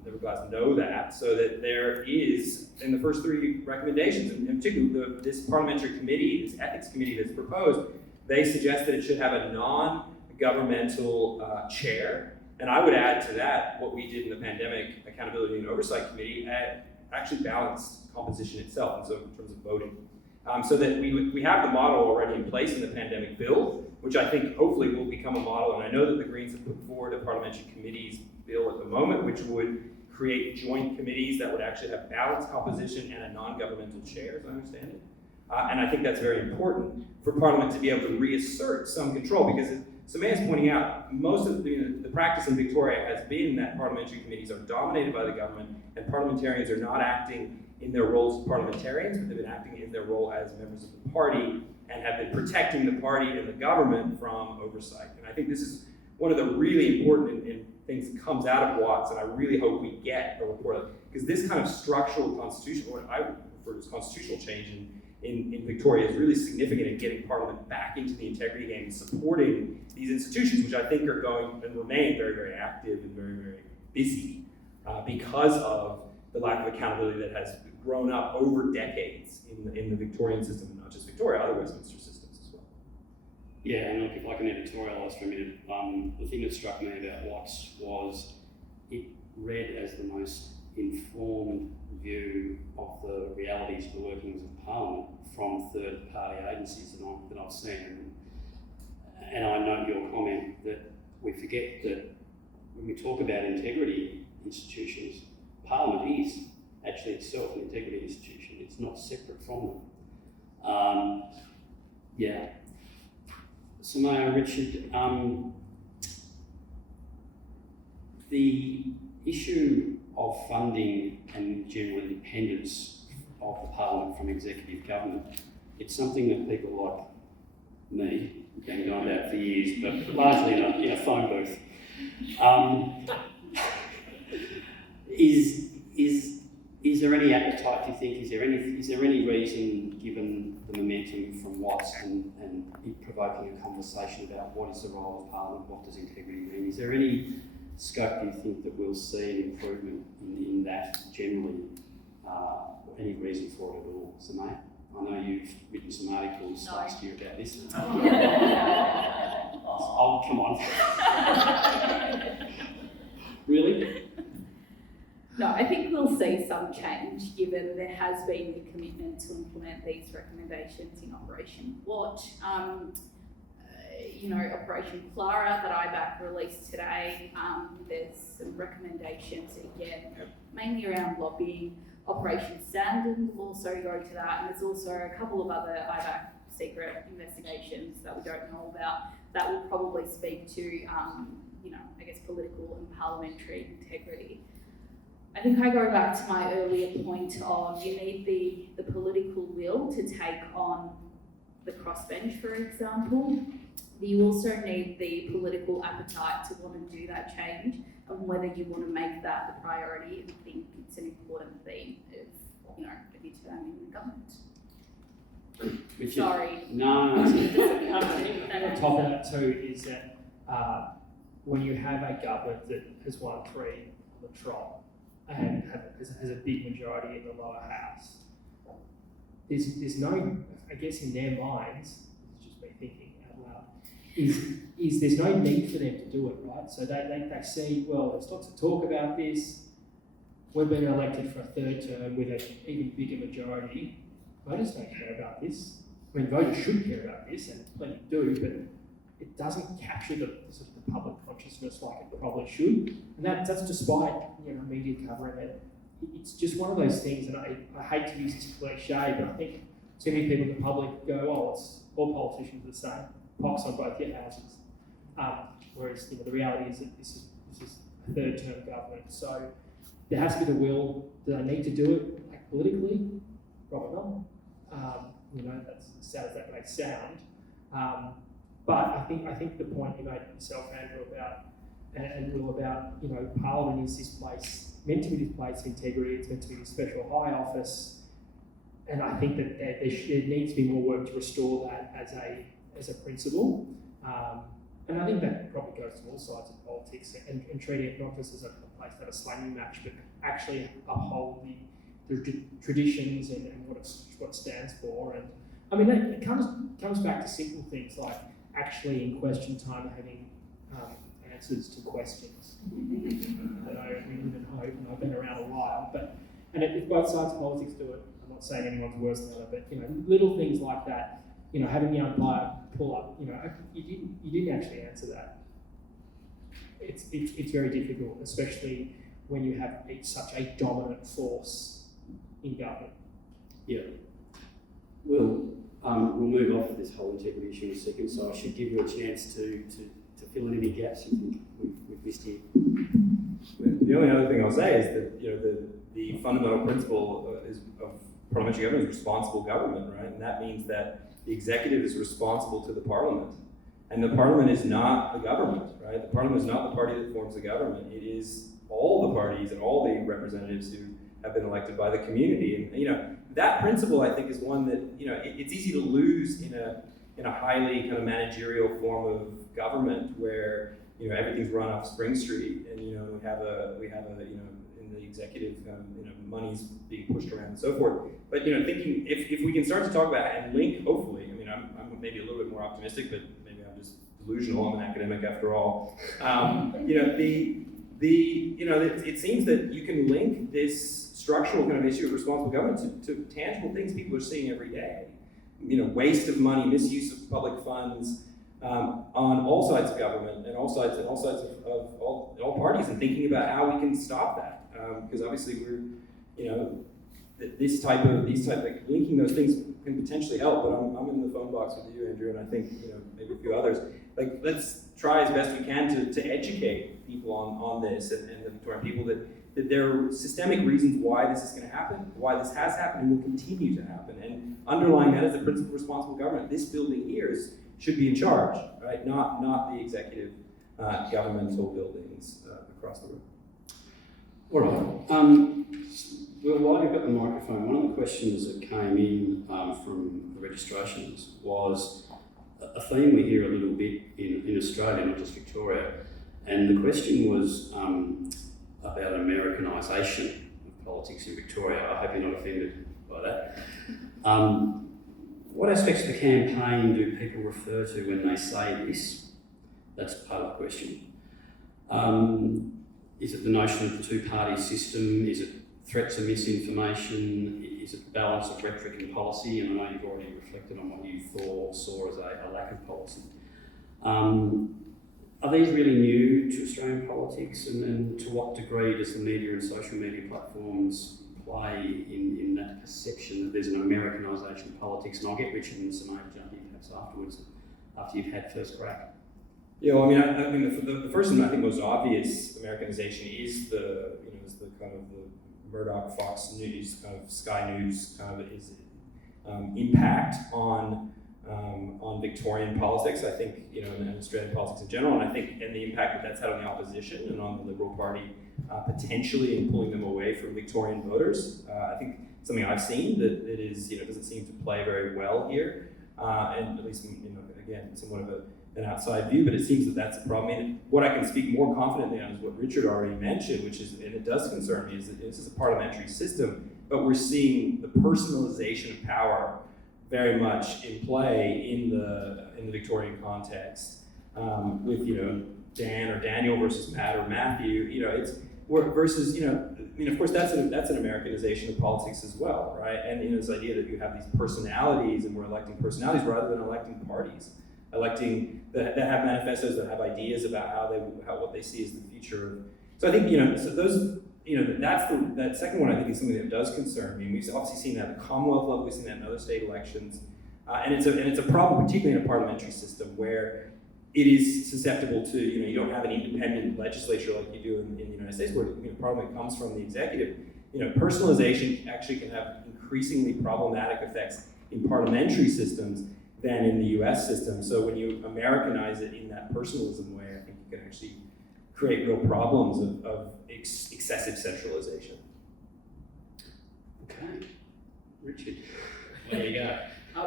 the Rugas know that, so that there is, in the first three recommendations, and particularly this parliamentary committee, this ethics committee that's proposed, they suggest that it should have a non-governmental chair. And I would add to that what we did in the Pandemic Accountability and Oversight Committee, actually balanced composition itself, and so in terms of voting. So that we have the model already in place in the pandemic bill, which I think hopefully will become a model, and I know that the Greens have put forward a parliamentary committees bill at the moment, which would create joint committees that would actually have balanced composition and a non-governmental chair, as I understand it. And I think that's very important for Parliament to be able to reassert some control, because as Sumeyya's pointing out, most of the practice in Victoria has been that parliamentary committees are dominated by the government and parliamentarians are not acting in their roles as parliamentarians, but they've been acting in their role as members of the party and have been protecting the party and the government from oversight. And I think this is one of the really important things that comes out of Watts, and I really hope we get a report, because this kind of structural constitutional, what I refer to as constitutional change in Victoria is really significant in getting Parliament back into the integrity game and supporting these institutions, which I think are going and remain very, very active and very, very busy because of the lack of accountability that has grown up over decades in the Victorian system, and not just Victoria, other Westminster systems as well. Yeah, and look, if I can editorialise for a minute, the thing that struck me about Watts was it read as the most informed view of the realities of the workings of Parliament from third-party agencies that I've seen. And I note your comment that we forget that when we talk about integrity institutions, Parliament is actually itself an integrity institution. It's not separate from them. Yeah. Sumeyya, Richard, the issue of funding and general independence of the Parliament from executive government, it's something that people like me have been going about for years, but largely in a phone booth. Is there any appetite, do you think? Is there any reason, given the momentum from Watts and it provoking a conversation about what is the role of Parliament, what does integrity mean? Is there any scope, do you think, that we'll see an improvement in that generally? Any reason for it at all? Sumeyya, I know you've written some articles last year about this. Oh, come on. Really? No, I think we'll see some change given there has been the commitment to implement these recommendations in Operation Watch. Operation Clara that IBAC released today, there's some recommendations again, mainly around lobbying. Operation Sandon will also go to that, and there's also a couple of other IBAC secret investigations that we don't know about that will probably speak to, political and parliamentary integrity. I think I go back to my earlier point of you need the political will to take on the crossbench, for example. You also need the political appetite to want to do that change, and whether you want to make that the priority. I think it's an important theme of your term in the government. Richard? Sorry. No. On top of that too is that when you have a government that has won 3 on the trot and has a big majority in the lower house, there's no, I guess in their minds, it's just me thinking out loud, is there's no need for them to do it, right? So they see, well, let's not to talk about this. We've been elected for a 3rd term with an even bigger majority. Voters don't care about this. I mean, voters should care about this, and plenty do, but it doesn't capture the sort of the public consciousness like it probably should. And that's despite media covering it. It's just one of those things, and I hate to use this cliche, but I think too many people in the public go, oh, it's all politicians are the same, pox on both your houses. Whereas the reality is that this is a 3rd term government. So there has to be the will. Do they need to do it politically? Probably not. That's as sad as that may sound. But I think the point you made yourself, Andrew, about and Will about Parliament is this place meant to be this place of integrity. It's meant to be this special high office, and I think that there needs to be more work to restore that as a principle. And I think that probably goes to all sides of politics and treating it not just as a place to have a slanging match, but actually uphold the traditions and what it stands for. And I mean, it comes back to simple things like actually in question time having answers to questions. I live in hope, and I've been around a while, and if both sides of politics do it, I'm not saying anyone's worse than the other, but little things like that, having the umpire pull up, you didn't actually answer that. It's very difficult, especially when you have such a dominant force in government. Yeah. We'll move off of this whole integrity issue in a second, so I should give you a chance to fill in any gaps you think we've missed here. The only other thing I'll say is that the fundamental principle of parliamentary government is responsible government, right? And that means that the executive is responsible to the parliament, and the parliament is not the government, right? The parliament is not the party that forms the government. It is all the parties and all the representatives who have been elected by the community, and that principle I think is one that it's easy to lose in a highly kind of managerial form of government where everything's run off Spring Street, and we have a in the executive money's being pushed around and so forth. But thinking if we can start to talk about and link, hopefully, I'm maybe a little bit more optimistic, but maybe I'm just delusional. I'm an academic after all. It seems that you can link this structural kind of issue of responsible government to tangible things people are seeing every day. Waste of money, misuse of public funds on all sides of government and all sides of all parties, and thinking about how we can stop that. Because obviously these type of linking those things can potentially help. But I'm in the phone box with you, Andrew, and I think maybe a few others. like, let's try as best we can to educate people on this and the Victorian people that there are systemic reasons why this is going to happen, why this has happened and will continue to happen. And underlying that is the principle of responsible government. This building here should be in charge, right? Not the executive governmental buildings across the room. All right. Well, while you've got the microphone, one of the questions that came in from the registrations was a theme we hear a little bit in Australia, not just Victoria, and the question was about Americanisation of politics in Victoria. I hope you're not offended by that. What aspects of the campaign do people refer to when they say this? That's part of the question. Is it the notion of the two-party system? Is it threats of misinformation? Is it the balance of rhetoric and policy? And I know you've already reflected on what you saw as a lack of policy. Are these really new to Australian politics? And to what degree does the media and social media platforms play in that perception that there's an Americanisation of politics? And I'll get Richard and Sumeyya to jump in perhaps afterwards, after you've had first crack. Yeah, well, I mean, the first and I think most obvious Americanization is the kind of the Murdoch, Fox News, kind of Sky News, kind of is impact on Victorian politics. I think and Australian politics in general, and I think the impact that's had on the opposition and on the Liberal Party potentially in pulling them away from Victorian voters. I think something I've seen that it is doesn't seem to play very well here, and at least again somewhat of an outside view, but it seems that that's a problem. And what I can speak more confidently on is what Richard already mentioned, which is, and it does concern me, is that this is a parliamentary system, but we're seeing the personalization of power very much in play in the Victorian context, with Dan or Daniel versus Matt or Matthew. It's versus of course that's an Americanization of politics as well, right? And this idea that you have these personalities and we're electing personalities rather than electing parties. Electing that have manifestos, that have ideas about what they see as the future. So I think so those that second one I think is something that does concern me. And we've obviously seen that at the Commonwealth level, we've seen that in other state elections, and it's a problem particularly in a parliamentary system where it is susceptible to you don't have an independent legislature like you do in the United States, where Parliament comes from the executive. Personalization actually can have increasingly problematic effects in parliamentary systems than in the US system. So when you Americanize it in that personalism way, I think you can actually create real problems of excessive centralization. Okay. Richard. There you go.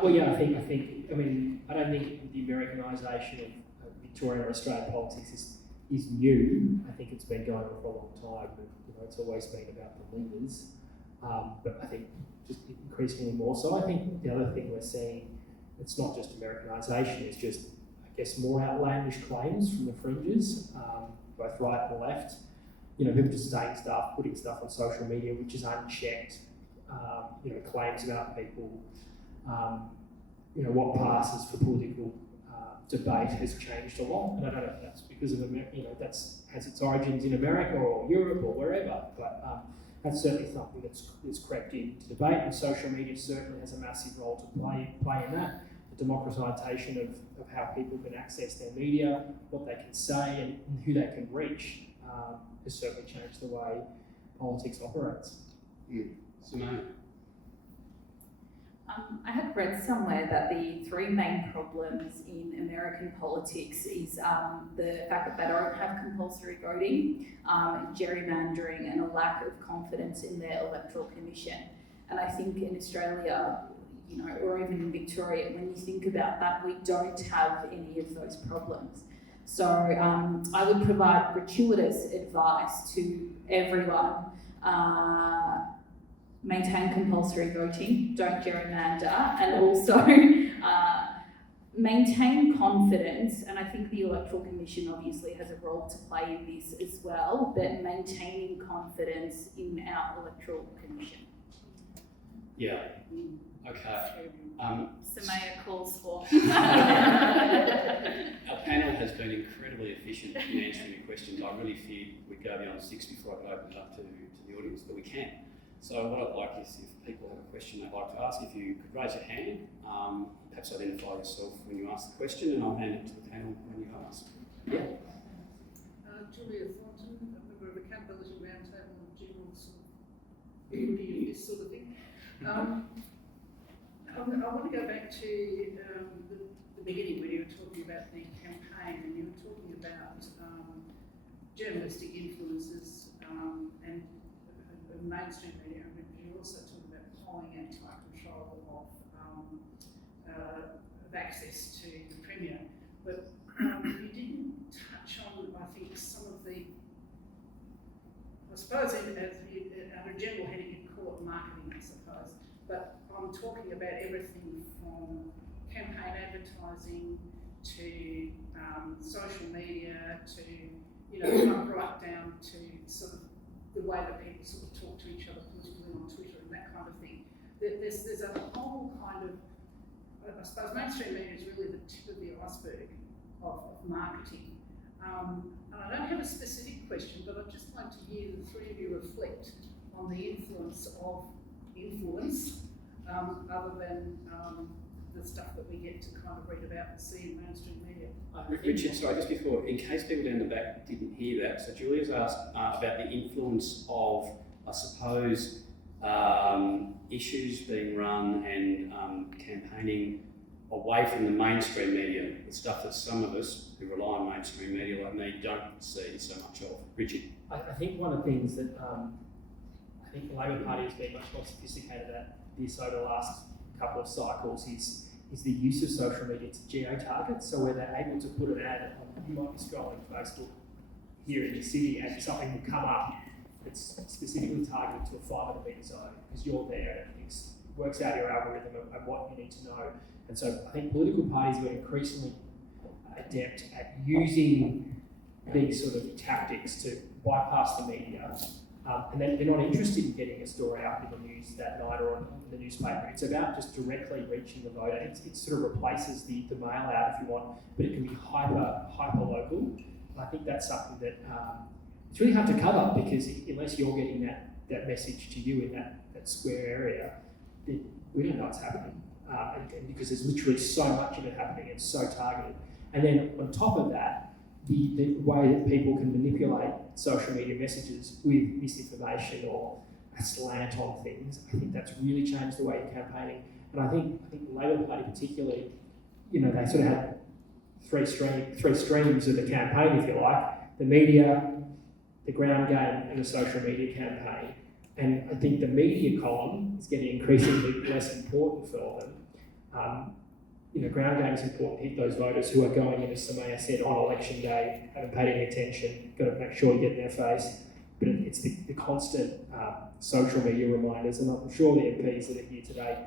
Well, yeah, I think. I don't think the Americanisation of Victorian or Australian politics is new. I think it's been going on for a long time, but it's always been about the leaders. But I think just increasingly more so. I think the other thing we're seeing, it's not just Americanisation, it's just, I guess, more outlandish claims from the fringes, both right and left. People just saying stuff, putting stuff on social media which is unchecked. Claims about people. What passes for political debate has changed a lot, and I don't know if that's because of that's has its origins in America or Europe or wherever, but that's certainly something that's crept into debate, and social media certainly has a massive role to play in that. The democratisation of how people can access their media, what they can say, and who they can reach has certainly changed the way politics operates. Sumeyya. I had read somewhere that the three main problems in American politics is the fact that they don't have compulsory voting, gerrymandering, and a lack of confidence in their electoral commission. And I think in Australia, or even in Victoria, when you think about that, we don't have any of those problems. So I would provide gratuitous advice to everyone. Maintain compulsory voting, don't gerrymander, and also maintain confidence. And I think the Electoral Commission obviously has a role to play in this as well, but maintaining confidence in our Electoral Commission. Yeah. Okay. Sumeyya calls for. Our panel has been incredibly efficient in answering your questions. I really feared we'd go beyond 6 before I could open it up to the audience, but we can. So what I'd like is if people have a question they'd like to ask, if you could raise your hand, perhaps identify yourself when you ask the question, and I'll hand it to the panel when you ask. Yeah. Julia Thornton, a member of Accountability Roundtable and General sort of beauty and this sort of thing. I want to go back to the beginning when you were talking about the campaign, and you were talking about journalistic influences and mainstream media. I mean, you also talked about polling and tight control of access to the Premier, but you didn't touch on, I think, some of the, I suppose, under a general heading, you'd call it marketing, I suppose, but I'm talking about everything from campaign advertising to social media to, right down to sort of the way that people sort of talk to each other politically on Twitter and that kind of thing. There's a whole kind of, I suppose mainstream media is really the tip of the iceberg of marketing. And I don't have a specific question, but I'd just like to hear the three of you reflect on the influence of influence, other than the stuff that we get to kind of read about and see in mainstream media. Richard, sorry, just before, in case people down the back didn't hear that, so Julia's asked about the influence of, I suppose, issues being run and campaigning away from the mainstream media, the stuff that some of us who rely on mainstream media like me don't see so much of. Richard? I think one of the things that I think the Labor Party has been much more sophisticated at this over the last couple of cycles is the use of social media to geo-target, so where they're able to put an ad on, you might be scrolling Facebook here in the city and something will come up that's specifically targeted to a 500 metre zone because you're there and it works out your algorithm and what you need to know. And so I think political parties are increasingly adept at using these sort of tactics to bypass the media. And then they're not interested in getting a story out in the news that night or on the newspaper. It's about just directly reaching the voter. It sort of replaces the mail out if you want, but it can be hyper local. And I think that's something that it's really hard to cover because unless you're getting that message to you in that square area, we don't know what's happening. And because there's literally so much of it happening, it's so targeted. And then on top of that, the way that people can manipulate social media messages with misinformation or a slant on things, I think that's really changed the way of campaigning. And I think the Labor Party particularly, they sort of had three streams of the campaign, if you like: the media, the ground game, and the social media campaign. And I think the media column is getting increasingly less important for them. Ground game is important to hit those voters who are going in, as Sumeyya said, on election day, haven't paid any attention, got to make sure you get in their face. But it's the constant social media reminders, and I'm sure the MPs that are here today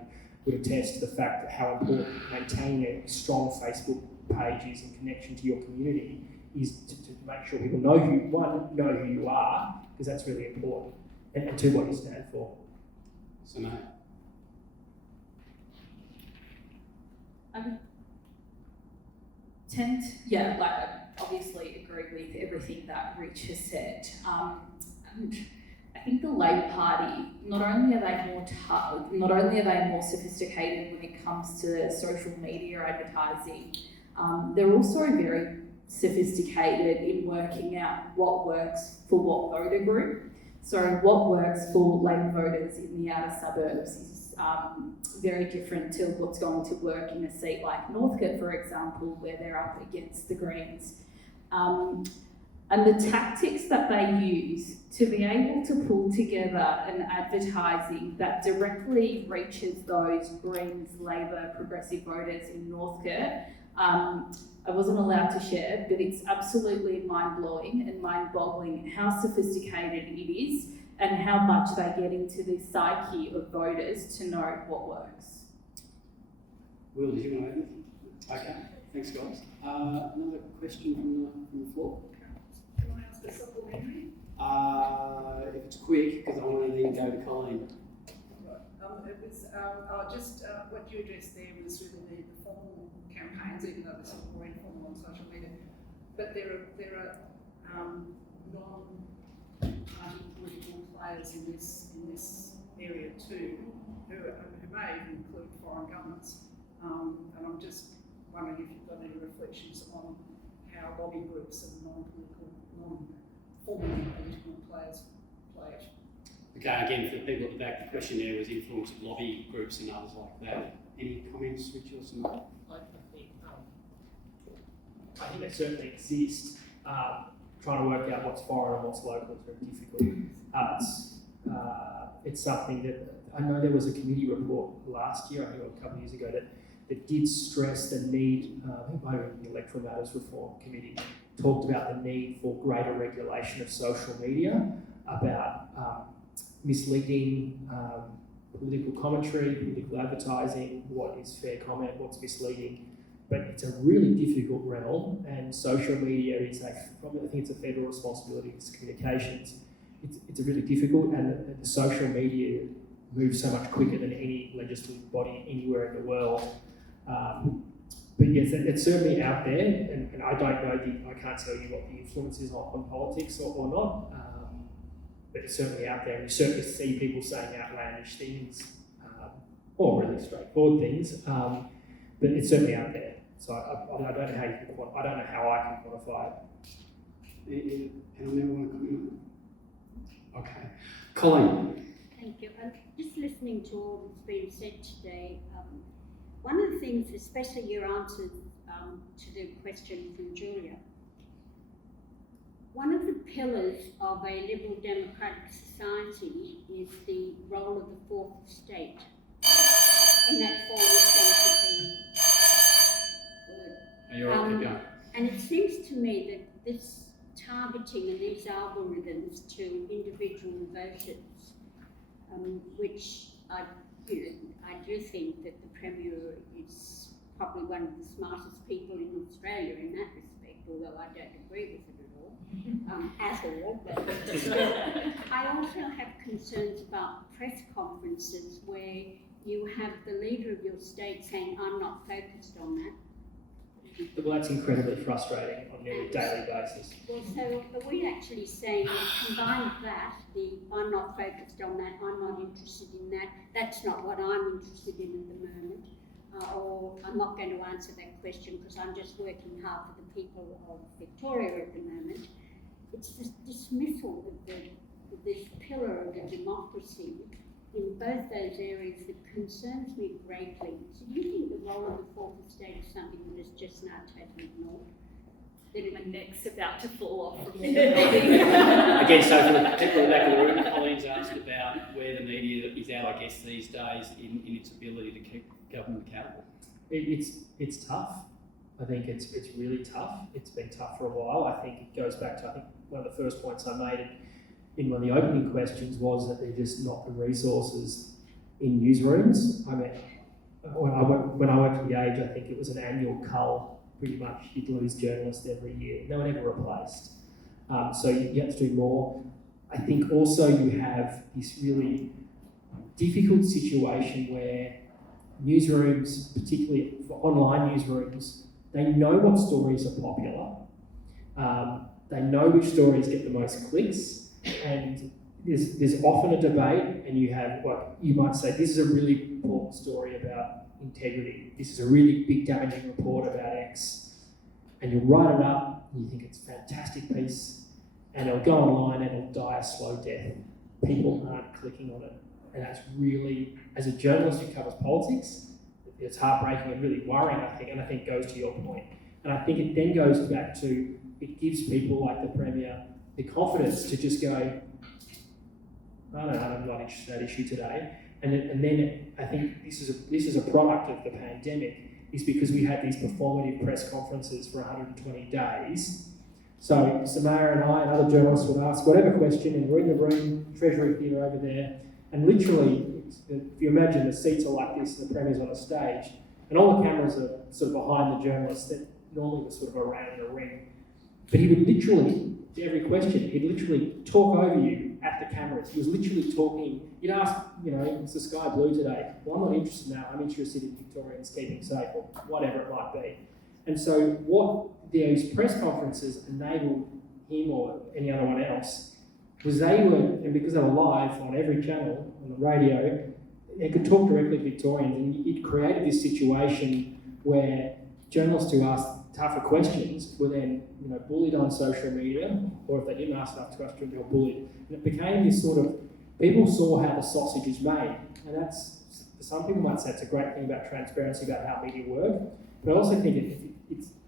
would attest to the fact that how important maintaining a strong Facebook page is in connection to your community is to make sure people know who you are, because that's really important, and two, what you stand for. Sumeyya? I obviously agree with everything that Rich has said. And I think the Labor Party, not only are they more sophisticated when it comes to social media advertising, they're also very sophisticated in working out what works for what voter group. So what works for Labor voters in the outer suburbs is very different to what's going to work in a seat like Northcote, for example, where they're up against the Greens. And the tactics that they use to be able to pull together an advertising that directly reaches those Greens, Labor, Progressive voters in Northcote, I wasn't allowed to share, but it's absolutely mind-blowing and mind-boggling how sophisticated it is and how much they get into the psyche of voters to know what works. Will, did you want to add anything? Okay, thanks guys. Another question from the floor? Can I ask a supplementary? If it's quick, because I want to then go to Colleen. It was just what you addressed there was really the formal campaigns, even though they're sort of more informal on social media. But there are non-party political players in this area too, who may even include foreign governments. And I'm just wondering if you've got any reflections on how lobby groups and non-formal political players play it. Okay, again, for the people at the back, the question there was influence of lobby groups and others like that. Any comments, Richard or Sumeyya? I think they certainly exist. Trying to work out what's foreign and what's local is very difficult. It's something that I know there was a committee report last year, I think a couple of years ago, that did stress the need, I think maybe the Electoral Matters Reform Committee talked about the need for greater regulation of social media, about misleading political commentary, political advertising, what is fair comment, what's misleading. But it's a really difficult realm, and social media is probably, I think it's a federal responsibility, it's communications. It's a really difficult, and the social media moves so much quicker than any legislative body anywhere in the world. But yes, it's certainly out there, and I don't know, I can't tell you what the influence is on politics or not, but it's certainly out there, and you certainly see people saying outlandish things, or really straightforward things, but it's certainly out there. So I don't know how you can I don't know how I can quantify it. Anyone want to comment? Okay. Colleen. Thank you. Just listening to all that's been said today, one of the things, especially your answer to the question from Julia, one of the pillars of a liberal democratic society is the role of the fourth estate. And that falls into You're right, keep going. and it seems to me that this targeting and these algorithms to individual voters, which I do think that the Premier is probably one of the smartest people in Australia in that respect, although I don't agree with it at all. But I also have concerns about press conferences where you have the leader of your state saying, I'm not focused on that. Well, that's incredibly frustrating on a nearly daily basis. Well, so are we actually saying, combine that, I'm not focused on that, I'm not interested in that, that's not what I'm interested in at the moment, or I'm not going to answer that question because I'm just working hard for the people of Victoria at the moment. It's this dismissal of this pillar of the democracy in both those areas that concerns me greatly. So do you think the role of the fourth estate is something that is just now totally ignored? My neck's about to fall off from Again, so for the people in the back of the room, Colleen's asked about where the media is at, I guess, these days in its ability to keep government accountable. It's tough. I think it's really tough. It's been tough for a while. I think it goes back to, I think one of the first points I made in one of the opening questions was that there's just not the resources in newsrooms. I mean, when I worked at The Age, I think it was an annual cull, pretty much. You'd lose journalists every year. No one ever replaced. So you have to do more. I think also you have this really difficult situation where newsrooms, particularly for online newsrooms, they know what stories are popular. They know which stories get the most clicks. And there's often a debate, and you have what you might say, this is a really important story about integrity. This is a really big damaging report about X. And you write it up, and you think it's a fantastic piece, and it'll go online and it'll die a slow death. People aren't clicking on it. And that's really, as a journalist who covers politics, it's heartbreaking and really worrying, I think, and I think goes to your point. And I think it then goes back to, it gives people like the Premier the confidence to just go, I don't know, I'm not interested in that issue today. And then I think this is a product of the pandemic, is because we had these performative press conferences for 120 days. So Sumeyya and I and other journalists would ask whatever question, and we're in the room, Treasury Theatre over there, and literally, if you imagine the seats are like this and the Premier's on a stage, and all the cameras are sort of behind the journalists that normally were sort of around in a ring. But he would literally, to every question, he'd literally talk over you at the cameras. He was literally talking, you'd ask, is the sky blue today? Well, I'm not interested in that. I'm interested in Victorians keeping safe, or whatever it might be. And so what these press conferences enable him or any other one else was and because they were live on every channel, on the radio, they could talk directly to Victorians, and it created this situation where journalists who asked tougher questions were then, bullied on social media, or if they didn't ask enough questions, they were bullied. And it became this sort of, people saw how the sausage is made, and that's, for some people might say it's a great thing about transparency, about how media work, but I also think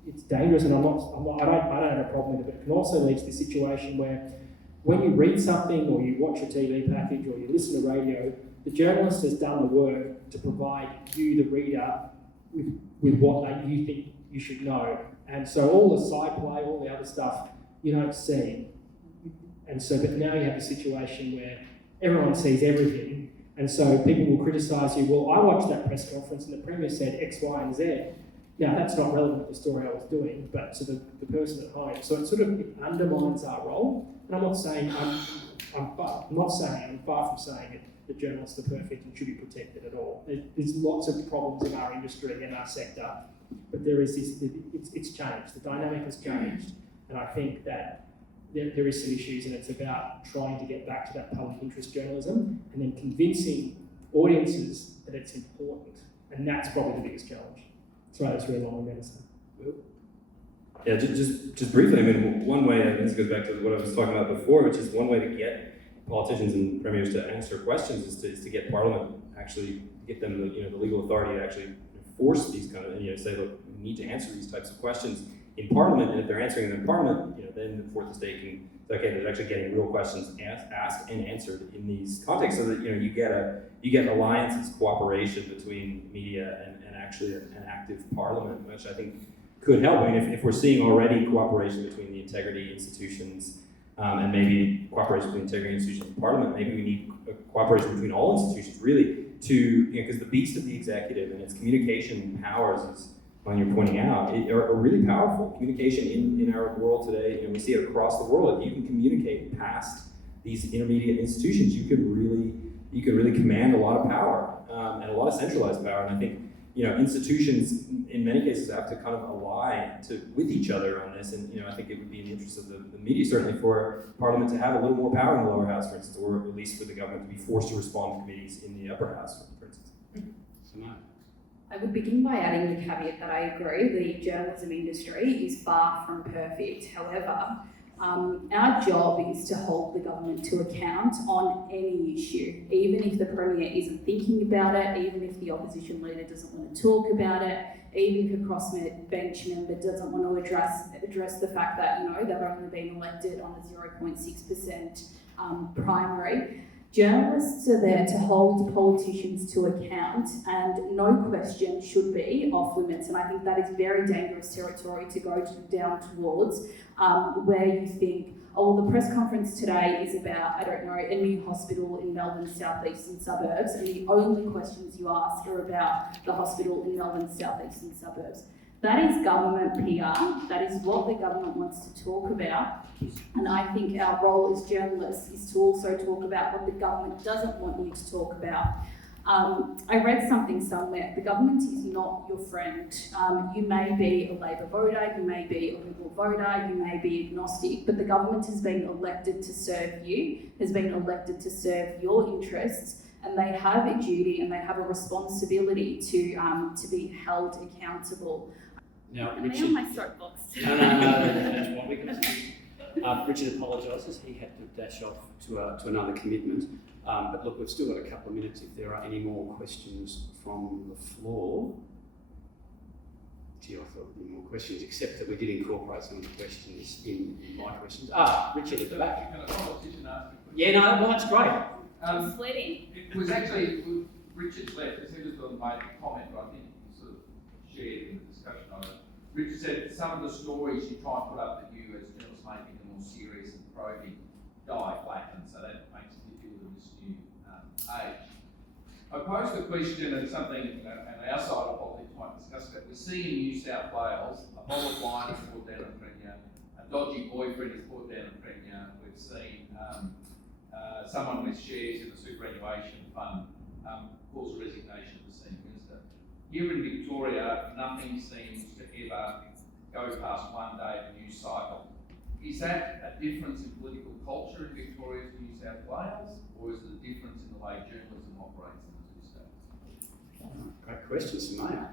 it's dangerous, and I don't have a problem with it, but it can also lead to this situation where when you read something, or you watch a TV package, or you listen to radio, the journalist has done the work to provide you, the reader, with what you think you should know. And so all the side play, all the other stuff, you don't see. And so, but now you have a situation where everyone sees everything, and so people will criticise you. Well, I watched that press conference and the Premier said X, Y, and Z. Now, that's not relevant to the story I was doing, but to the person at home. So it sort of undermines our role. And I'm not saying, I'm far from saying it, that journalists are perfect and should be protected at all. There's lots of problems in our industry and our sector, but there is this, it's changed. The dynamic has changed. And I think that there is some issues, and it's about trying to get back to that public interest journalism and then convincing audiences that it's important. And that's probably the biggest challenge. Sorry, that's really long I'm going to say. Yeah, just briefly, I mean, one way, and this goes back to what I was talking about before, which is one way to get politicians and premiers to answer questions is to get Parliament, actually get them the legal authority to actually force these kind of, say, look, we need to answer these types of questions in Parliament, and if they're answering them in Parliament, then the fourth estate can, okay, they're actually getting real questions asked and answered in these contexts, so that you get alliances, cooperation between media and actually an active Parliament, which I think could help. I mean, if we're seeing already cooperation between the integrity institutions and maybe cooperation between integrity institutions and Parliament, maybe we need cooperation between all institutions, really, to, because the beast of the executive and its communication powers, as when you're pointing out, are really powerful. Communication in our world today, we see it across the world. If you can communicate past these intermediate institutions, you could really command a lot of power and a lot of centralized power. And I think institutions in many cases have to kind of ally with each other on this. And I think it would be in the interest of the media, certainly, for Parliament to have a little more power in the lower house, for instance, or at least for the government to be forced to respond to committees in the upper house, for instance. Simone. I would begin by adding the caveat that I agree the journalism industry is far from perfect. However, our job is to hold the government to account on any issue, even if the Premier isn't thinking about it, even if the opposition leader doesn't want to talk about it, even if a crossbench member doesn't want to address the fact that they've only been elected on a 0.6% primary. Journalists are there to hold politicians to account, and no question should be off limits. And I think that is very dangerous territory to go down towards, where you think, oh, well, the press conference today is about, a new hospital in Melbourne's southeastern suburbs, and the only questions you ask are about the hospital in Melbourne's southeastern suburbs. That is government PR. That is what the government wants to talk about. And I think our role as journalists is to also talk about what the government doesn't want you to talk about. I read something somewhere. The government is not your friend. You may be a Labor voter, you may be a Liberal voter, you may be agnostic, but the government has been elected to serve you, has been elected to serve your interests, and they have a duty and they have a responsibility to be held accountable. Now, Am I Richard. on my soapbox? No, that's what we're going to do. Richard apologises. He had to dash off to another commitment. But look, we've still got a couple of minutes if there are any more questions from the floor. Gee, I thought there were more questions, except that we did incorporate some of the questions in my questions. Richard at the back. Can a politician ask a question? Yeah, no, well, that's great. I'm sweating. It was actually Richard's left, because he was the one who made the comment, but I think he sort of shared in the discussion on it. Richard said some of the stories you try and put up that you as journalists may think are more serious and probing die flat, and so that makes it difficult in this new age. I posed the question, and something on our side of politics might discuss that. We see in New South Wales a bottle of wine is brought down a Premier, a dodgy boyfriend is brought down a Premier. We've seen someone with shares in the superannuation fund cause a resignation of the Senior Minister. Here in Victoria, nothing seems to ever go past one day of news cycle Is that a difference in political culture in Victoria to New South Wales, or is it a difference in the way journalism operates in the two states? Great question, Sumeyya.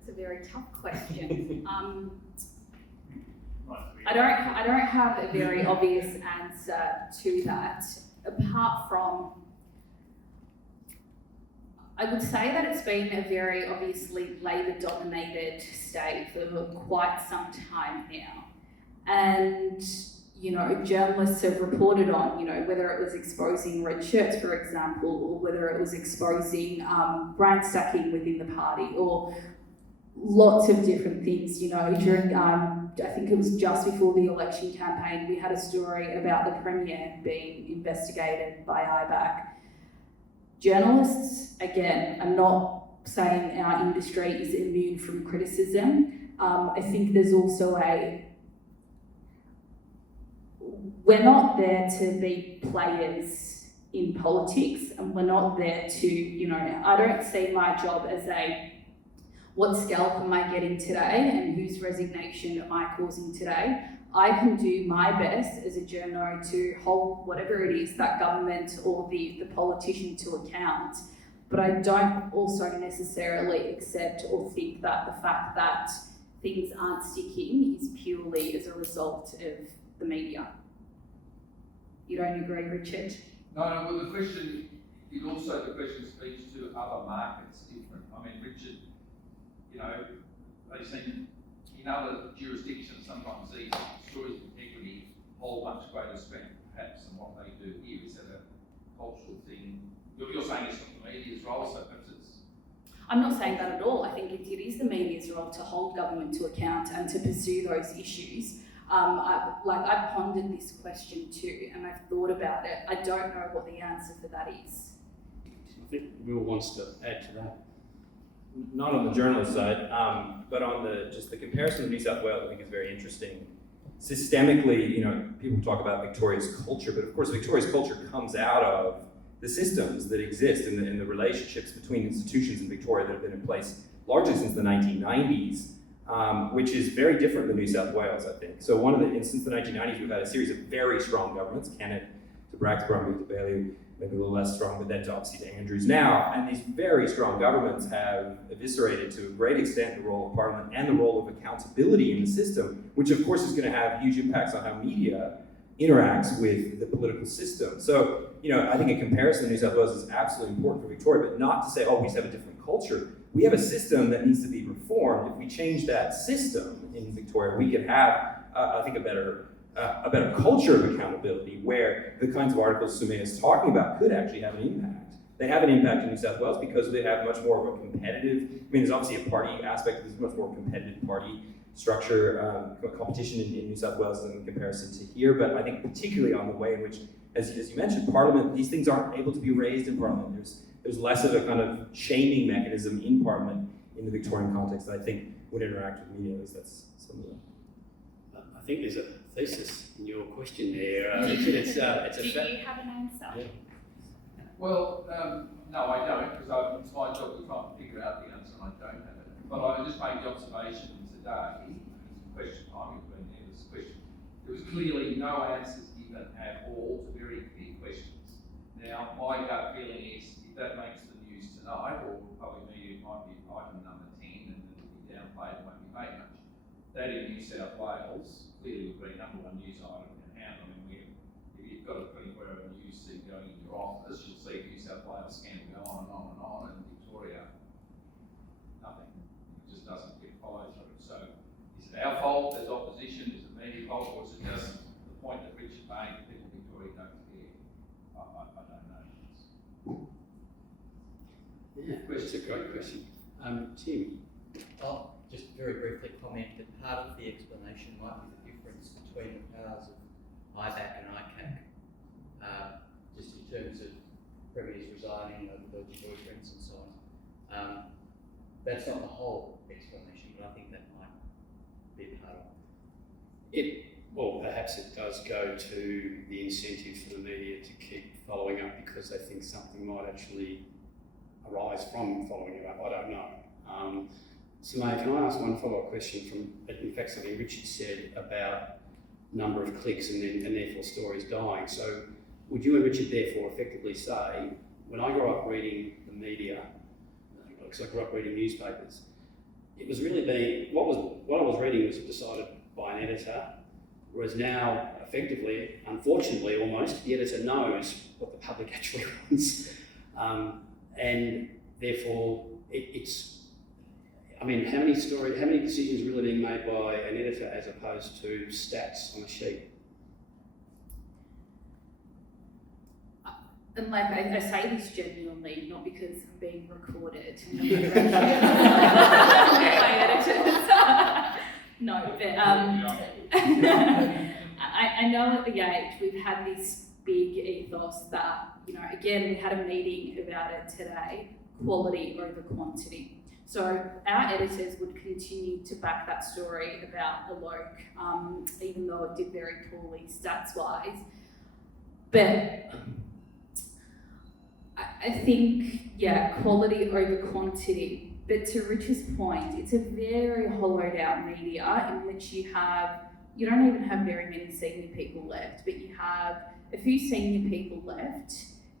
It's a very tough question. I don't have a very obvious answer to that, apart from, I would say that it's been a very obviously Labor-dominated state for quite some time now. And, you know, journalists have reported on, you know, whether it was exposing red shirts, for example, or whether it was exposing brand stacking within the party, or lots of different things, you know. During, I think it was just before the election campaign, we had a story about the Premier being investigated by IBAC. Journalists, again, I'm not saying our industry is immune from criticism. I think there's also we're not there to be players in politics, and we're not there to, you know, I don't see my job as what scalp am I getting today and whose resignation am I causing today. I can do my best as a journo to hold whatever it is that government or the politician to account, but I don't also necessarily accept or think that the fact that things aren't sticking is purely as a result of the media. You don't agree, Richard? No, well the question speaks to other markets different. I mean, Richard, you know, they seem, in other jurisdictions, sometimes these stories of integrity hold much greater strength perhaps than what they do here. Is that a cultural thing? You're saying it's not the media's role, so perhaps it's... I'm not saying that at all. I think it is the media's role to hold government to account and to pursue those issues. I've pondered this question too, and I've thought about it. I don't know what the answer for that is. I think Will wants to add to that. Not on the journalist side, but on the comparison of New South Wales, I think is very interesting. Systemically, you know, people talk about Victoria's culture, but of course Victoria's culture comes out of the systems that exist and the relationships between institutions in Victoria that have been in place largely since the 1990s, which is very different than New South Wales, I think. So since the 1990s, we've had a series of very strong governments, Kennett to Braxborough, to Bailey, maybe a little less strong, but then to obviously to Andrews now. And these very strong governments have eviscerated to a great extent the role of Parliament and the role of accountability in the system, which of course is going to have huge impacts on how media interacts with the political system. So, you know, I think a comparison to New South Wales is absolutely important for Victoria, but not to say, oh, we just have a different culture. We have a system that needs to be reformed. If we change that system in Victoria, we can have, I think, a better culture of accountability where the kinds of articles Sumeyya is talking about could actually have an impact. They have an impact in New South Wales because they have much more of a competitive, I mean, there's obviously a party aspect, there's much more competitive party structure, competition in New South Wales in comparison to here, but I think particularly on the way in which, as you mentioned, Parliament, these things aren't able to be raised in Parliament. There's less of a kind of shaming mechanism in Parliament in the Victorian context that I think would interact with media. At least that's some of them. I think there's a thesis in your question there. Richard. Do you have an answer? Yeah. Well, no, I don't, because it's my job to try and figure out the answer, and I don't have it. But I just made the observation today, question time, there was clearly no answers given at all to very clear questions. Now, my gut feeling is, if that makes the news tonight, or public media, it might be item number 10, and it'll be downplayed, it won't be made much. That in New South Wales clearly would be number one news item in hand. I mean, if you've got a 24-hour news feed going in your office, you'll see New South Wales scandal go on and on and on, and Victoria, nothing. It just doesn't get followed through. So, is it our fault as opposition? Is it media fault, or is it just the point that Richard made? People in Victoria don't care. I don't know. Yeah, that's a great question. Tim. I'll just very briefly comment that part of the explanation might be the difference between the powers of IBAC and ICAC, just in terms of premiers resigning over dodgy boyfriends and so on. That's not the whole explanation, but I think that might be part of it. Well, perhaps it does go to the incentive for the media to keep following up because they think something might actually arise from following it up. I don't know. Sumeyya, can I ask one follow-up question from, in fact, something Richard said about number of clicks and therefore stories dying. So would you and Richard therefore effectively say, when I grew up reading the media, because I grew up reading newspapers, it was really being, what I was reading was decided by an editor, whereas now, effectively, unfortunately almost, the editor knows what the public actually wants. And therefore, it's, I mean, how many decisions really being made by an editor as opposed to stats on a sheet? And like I say this genuinely, not because I'm being recorded. My editors. No, but I know at the Age we've had this big ethos that, you know, again, we had a meeting about it today, quality over quantity. So our editors would continue to back that story about Eloke, even though it did very poorly stats-wise. But I think, yeah, quality over quantity. But to Rich's point, it's a very hollowed out media in which you don't even have very many senior people left, but you have a few senior people left.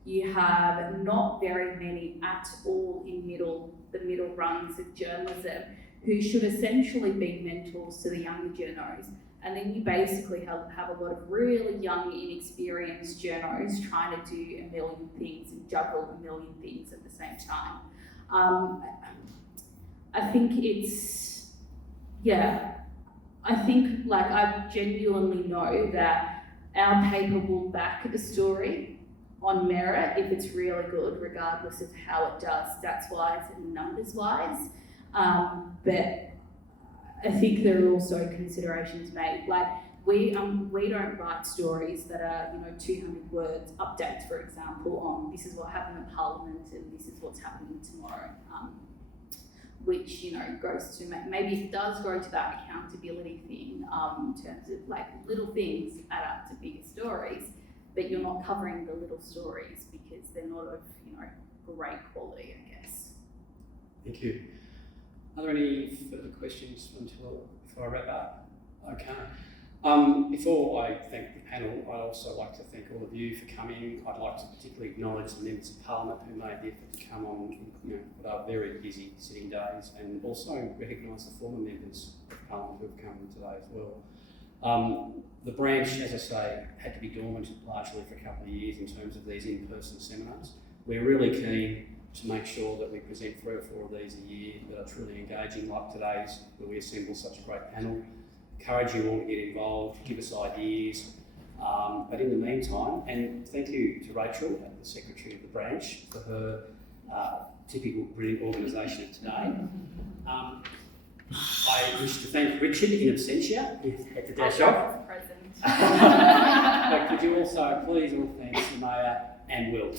You have not very many at all in the middle rungs of journalism who should essentially be mentors to the younger journos. And then you basically have a lot of really young, inexperienced journos trying to do a million things and juggle a million things at the same time. I think it's, yeah, I think like I genuinely know that our paper will back a story on merit if it's really good, regardless of how it does stats-wise and numbers-wise. But I think there are also considerations made. Like we don't write stories that are 200 words updates, for example, on this is what happened in Parliament and this is what's happening tomorrow, which goes to maybe it does go to that accountability thing in terms of like little things add up to bigger stories, but you're not covering the little stories because they're not of great quality, I guess. Thank you. Are there any further questions before I wrap up? Okay. Before I thank the panel, I'd also like to thank all of you for coming. I'd like to particularly acknowledge the members of Parliament who made the effort to come on what are very busy sitting days, and also recognise the former members of Parliament who have come today as well. The branch, as I say, had to be dormant largely for a couple of years in terms of these in-person seminars. We're really keen to make sure that we present 3 or 4 of these a year that are truly engaging, like today's, where we assemble such a great panel. Encourage you all to get involved, give us ideas. But in the meantime, and thank you to Rachel, the Secretary of the branch, for her typical brilliant organisation of today. I wish to thank Richard in absentia, who had to dash off. But could you also please all thank Sumeyya and Will.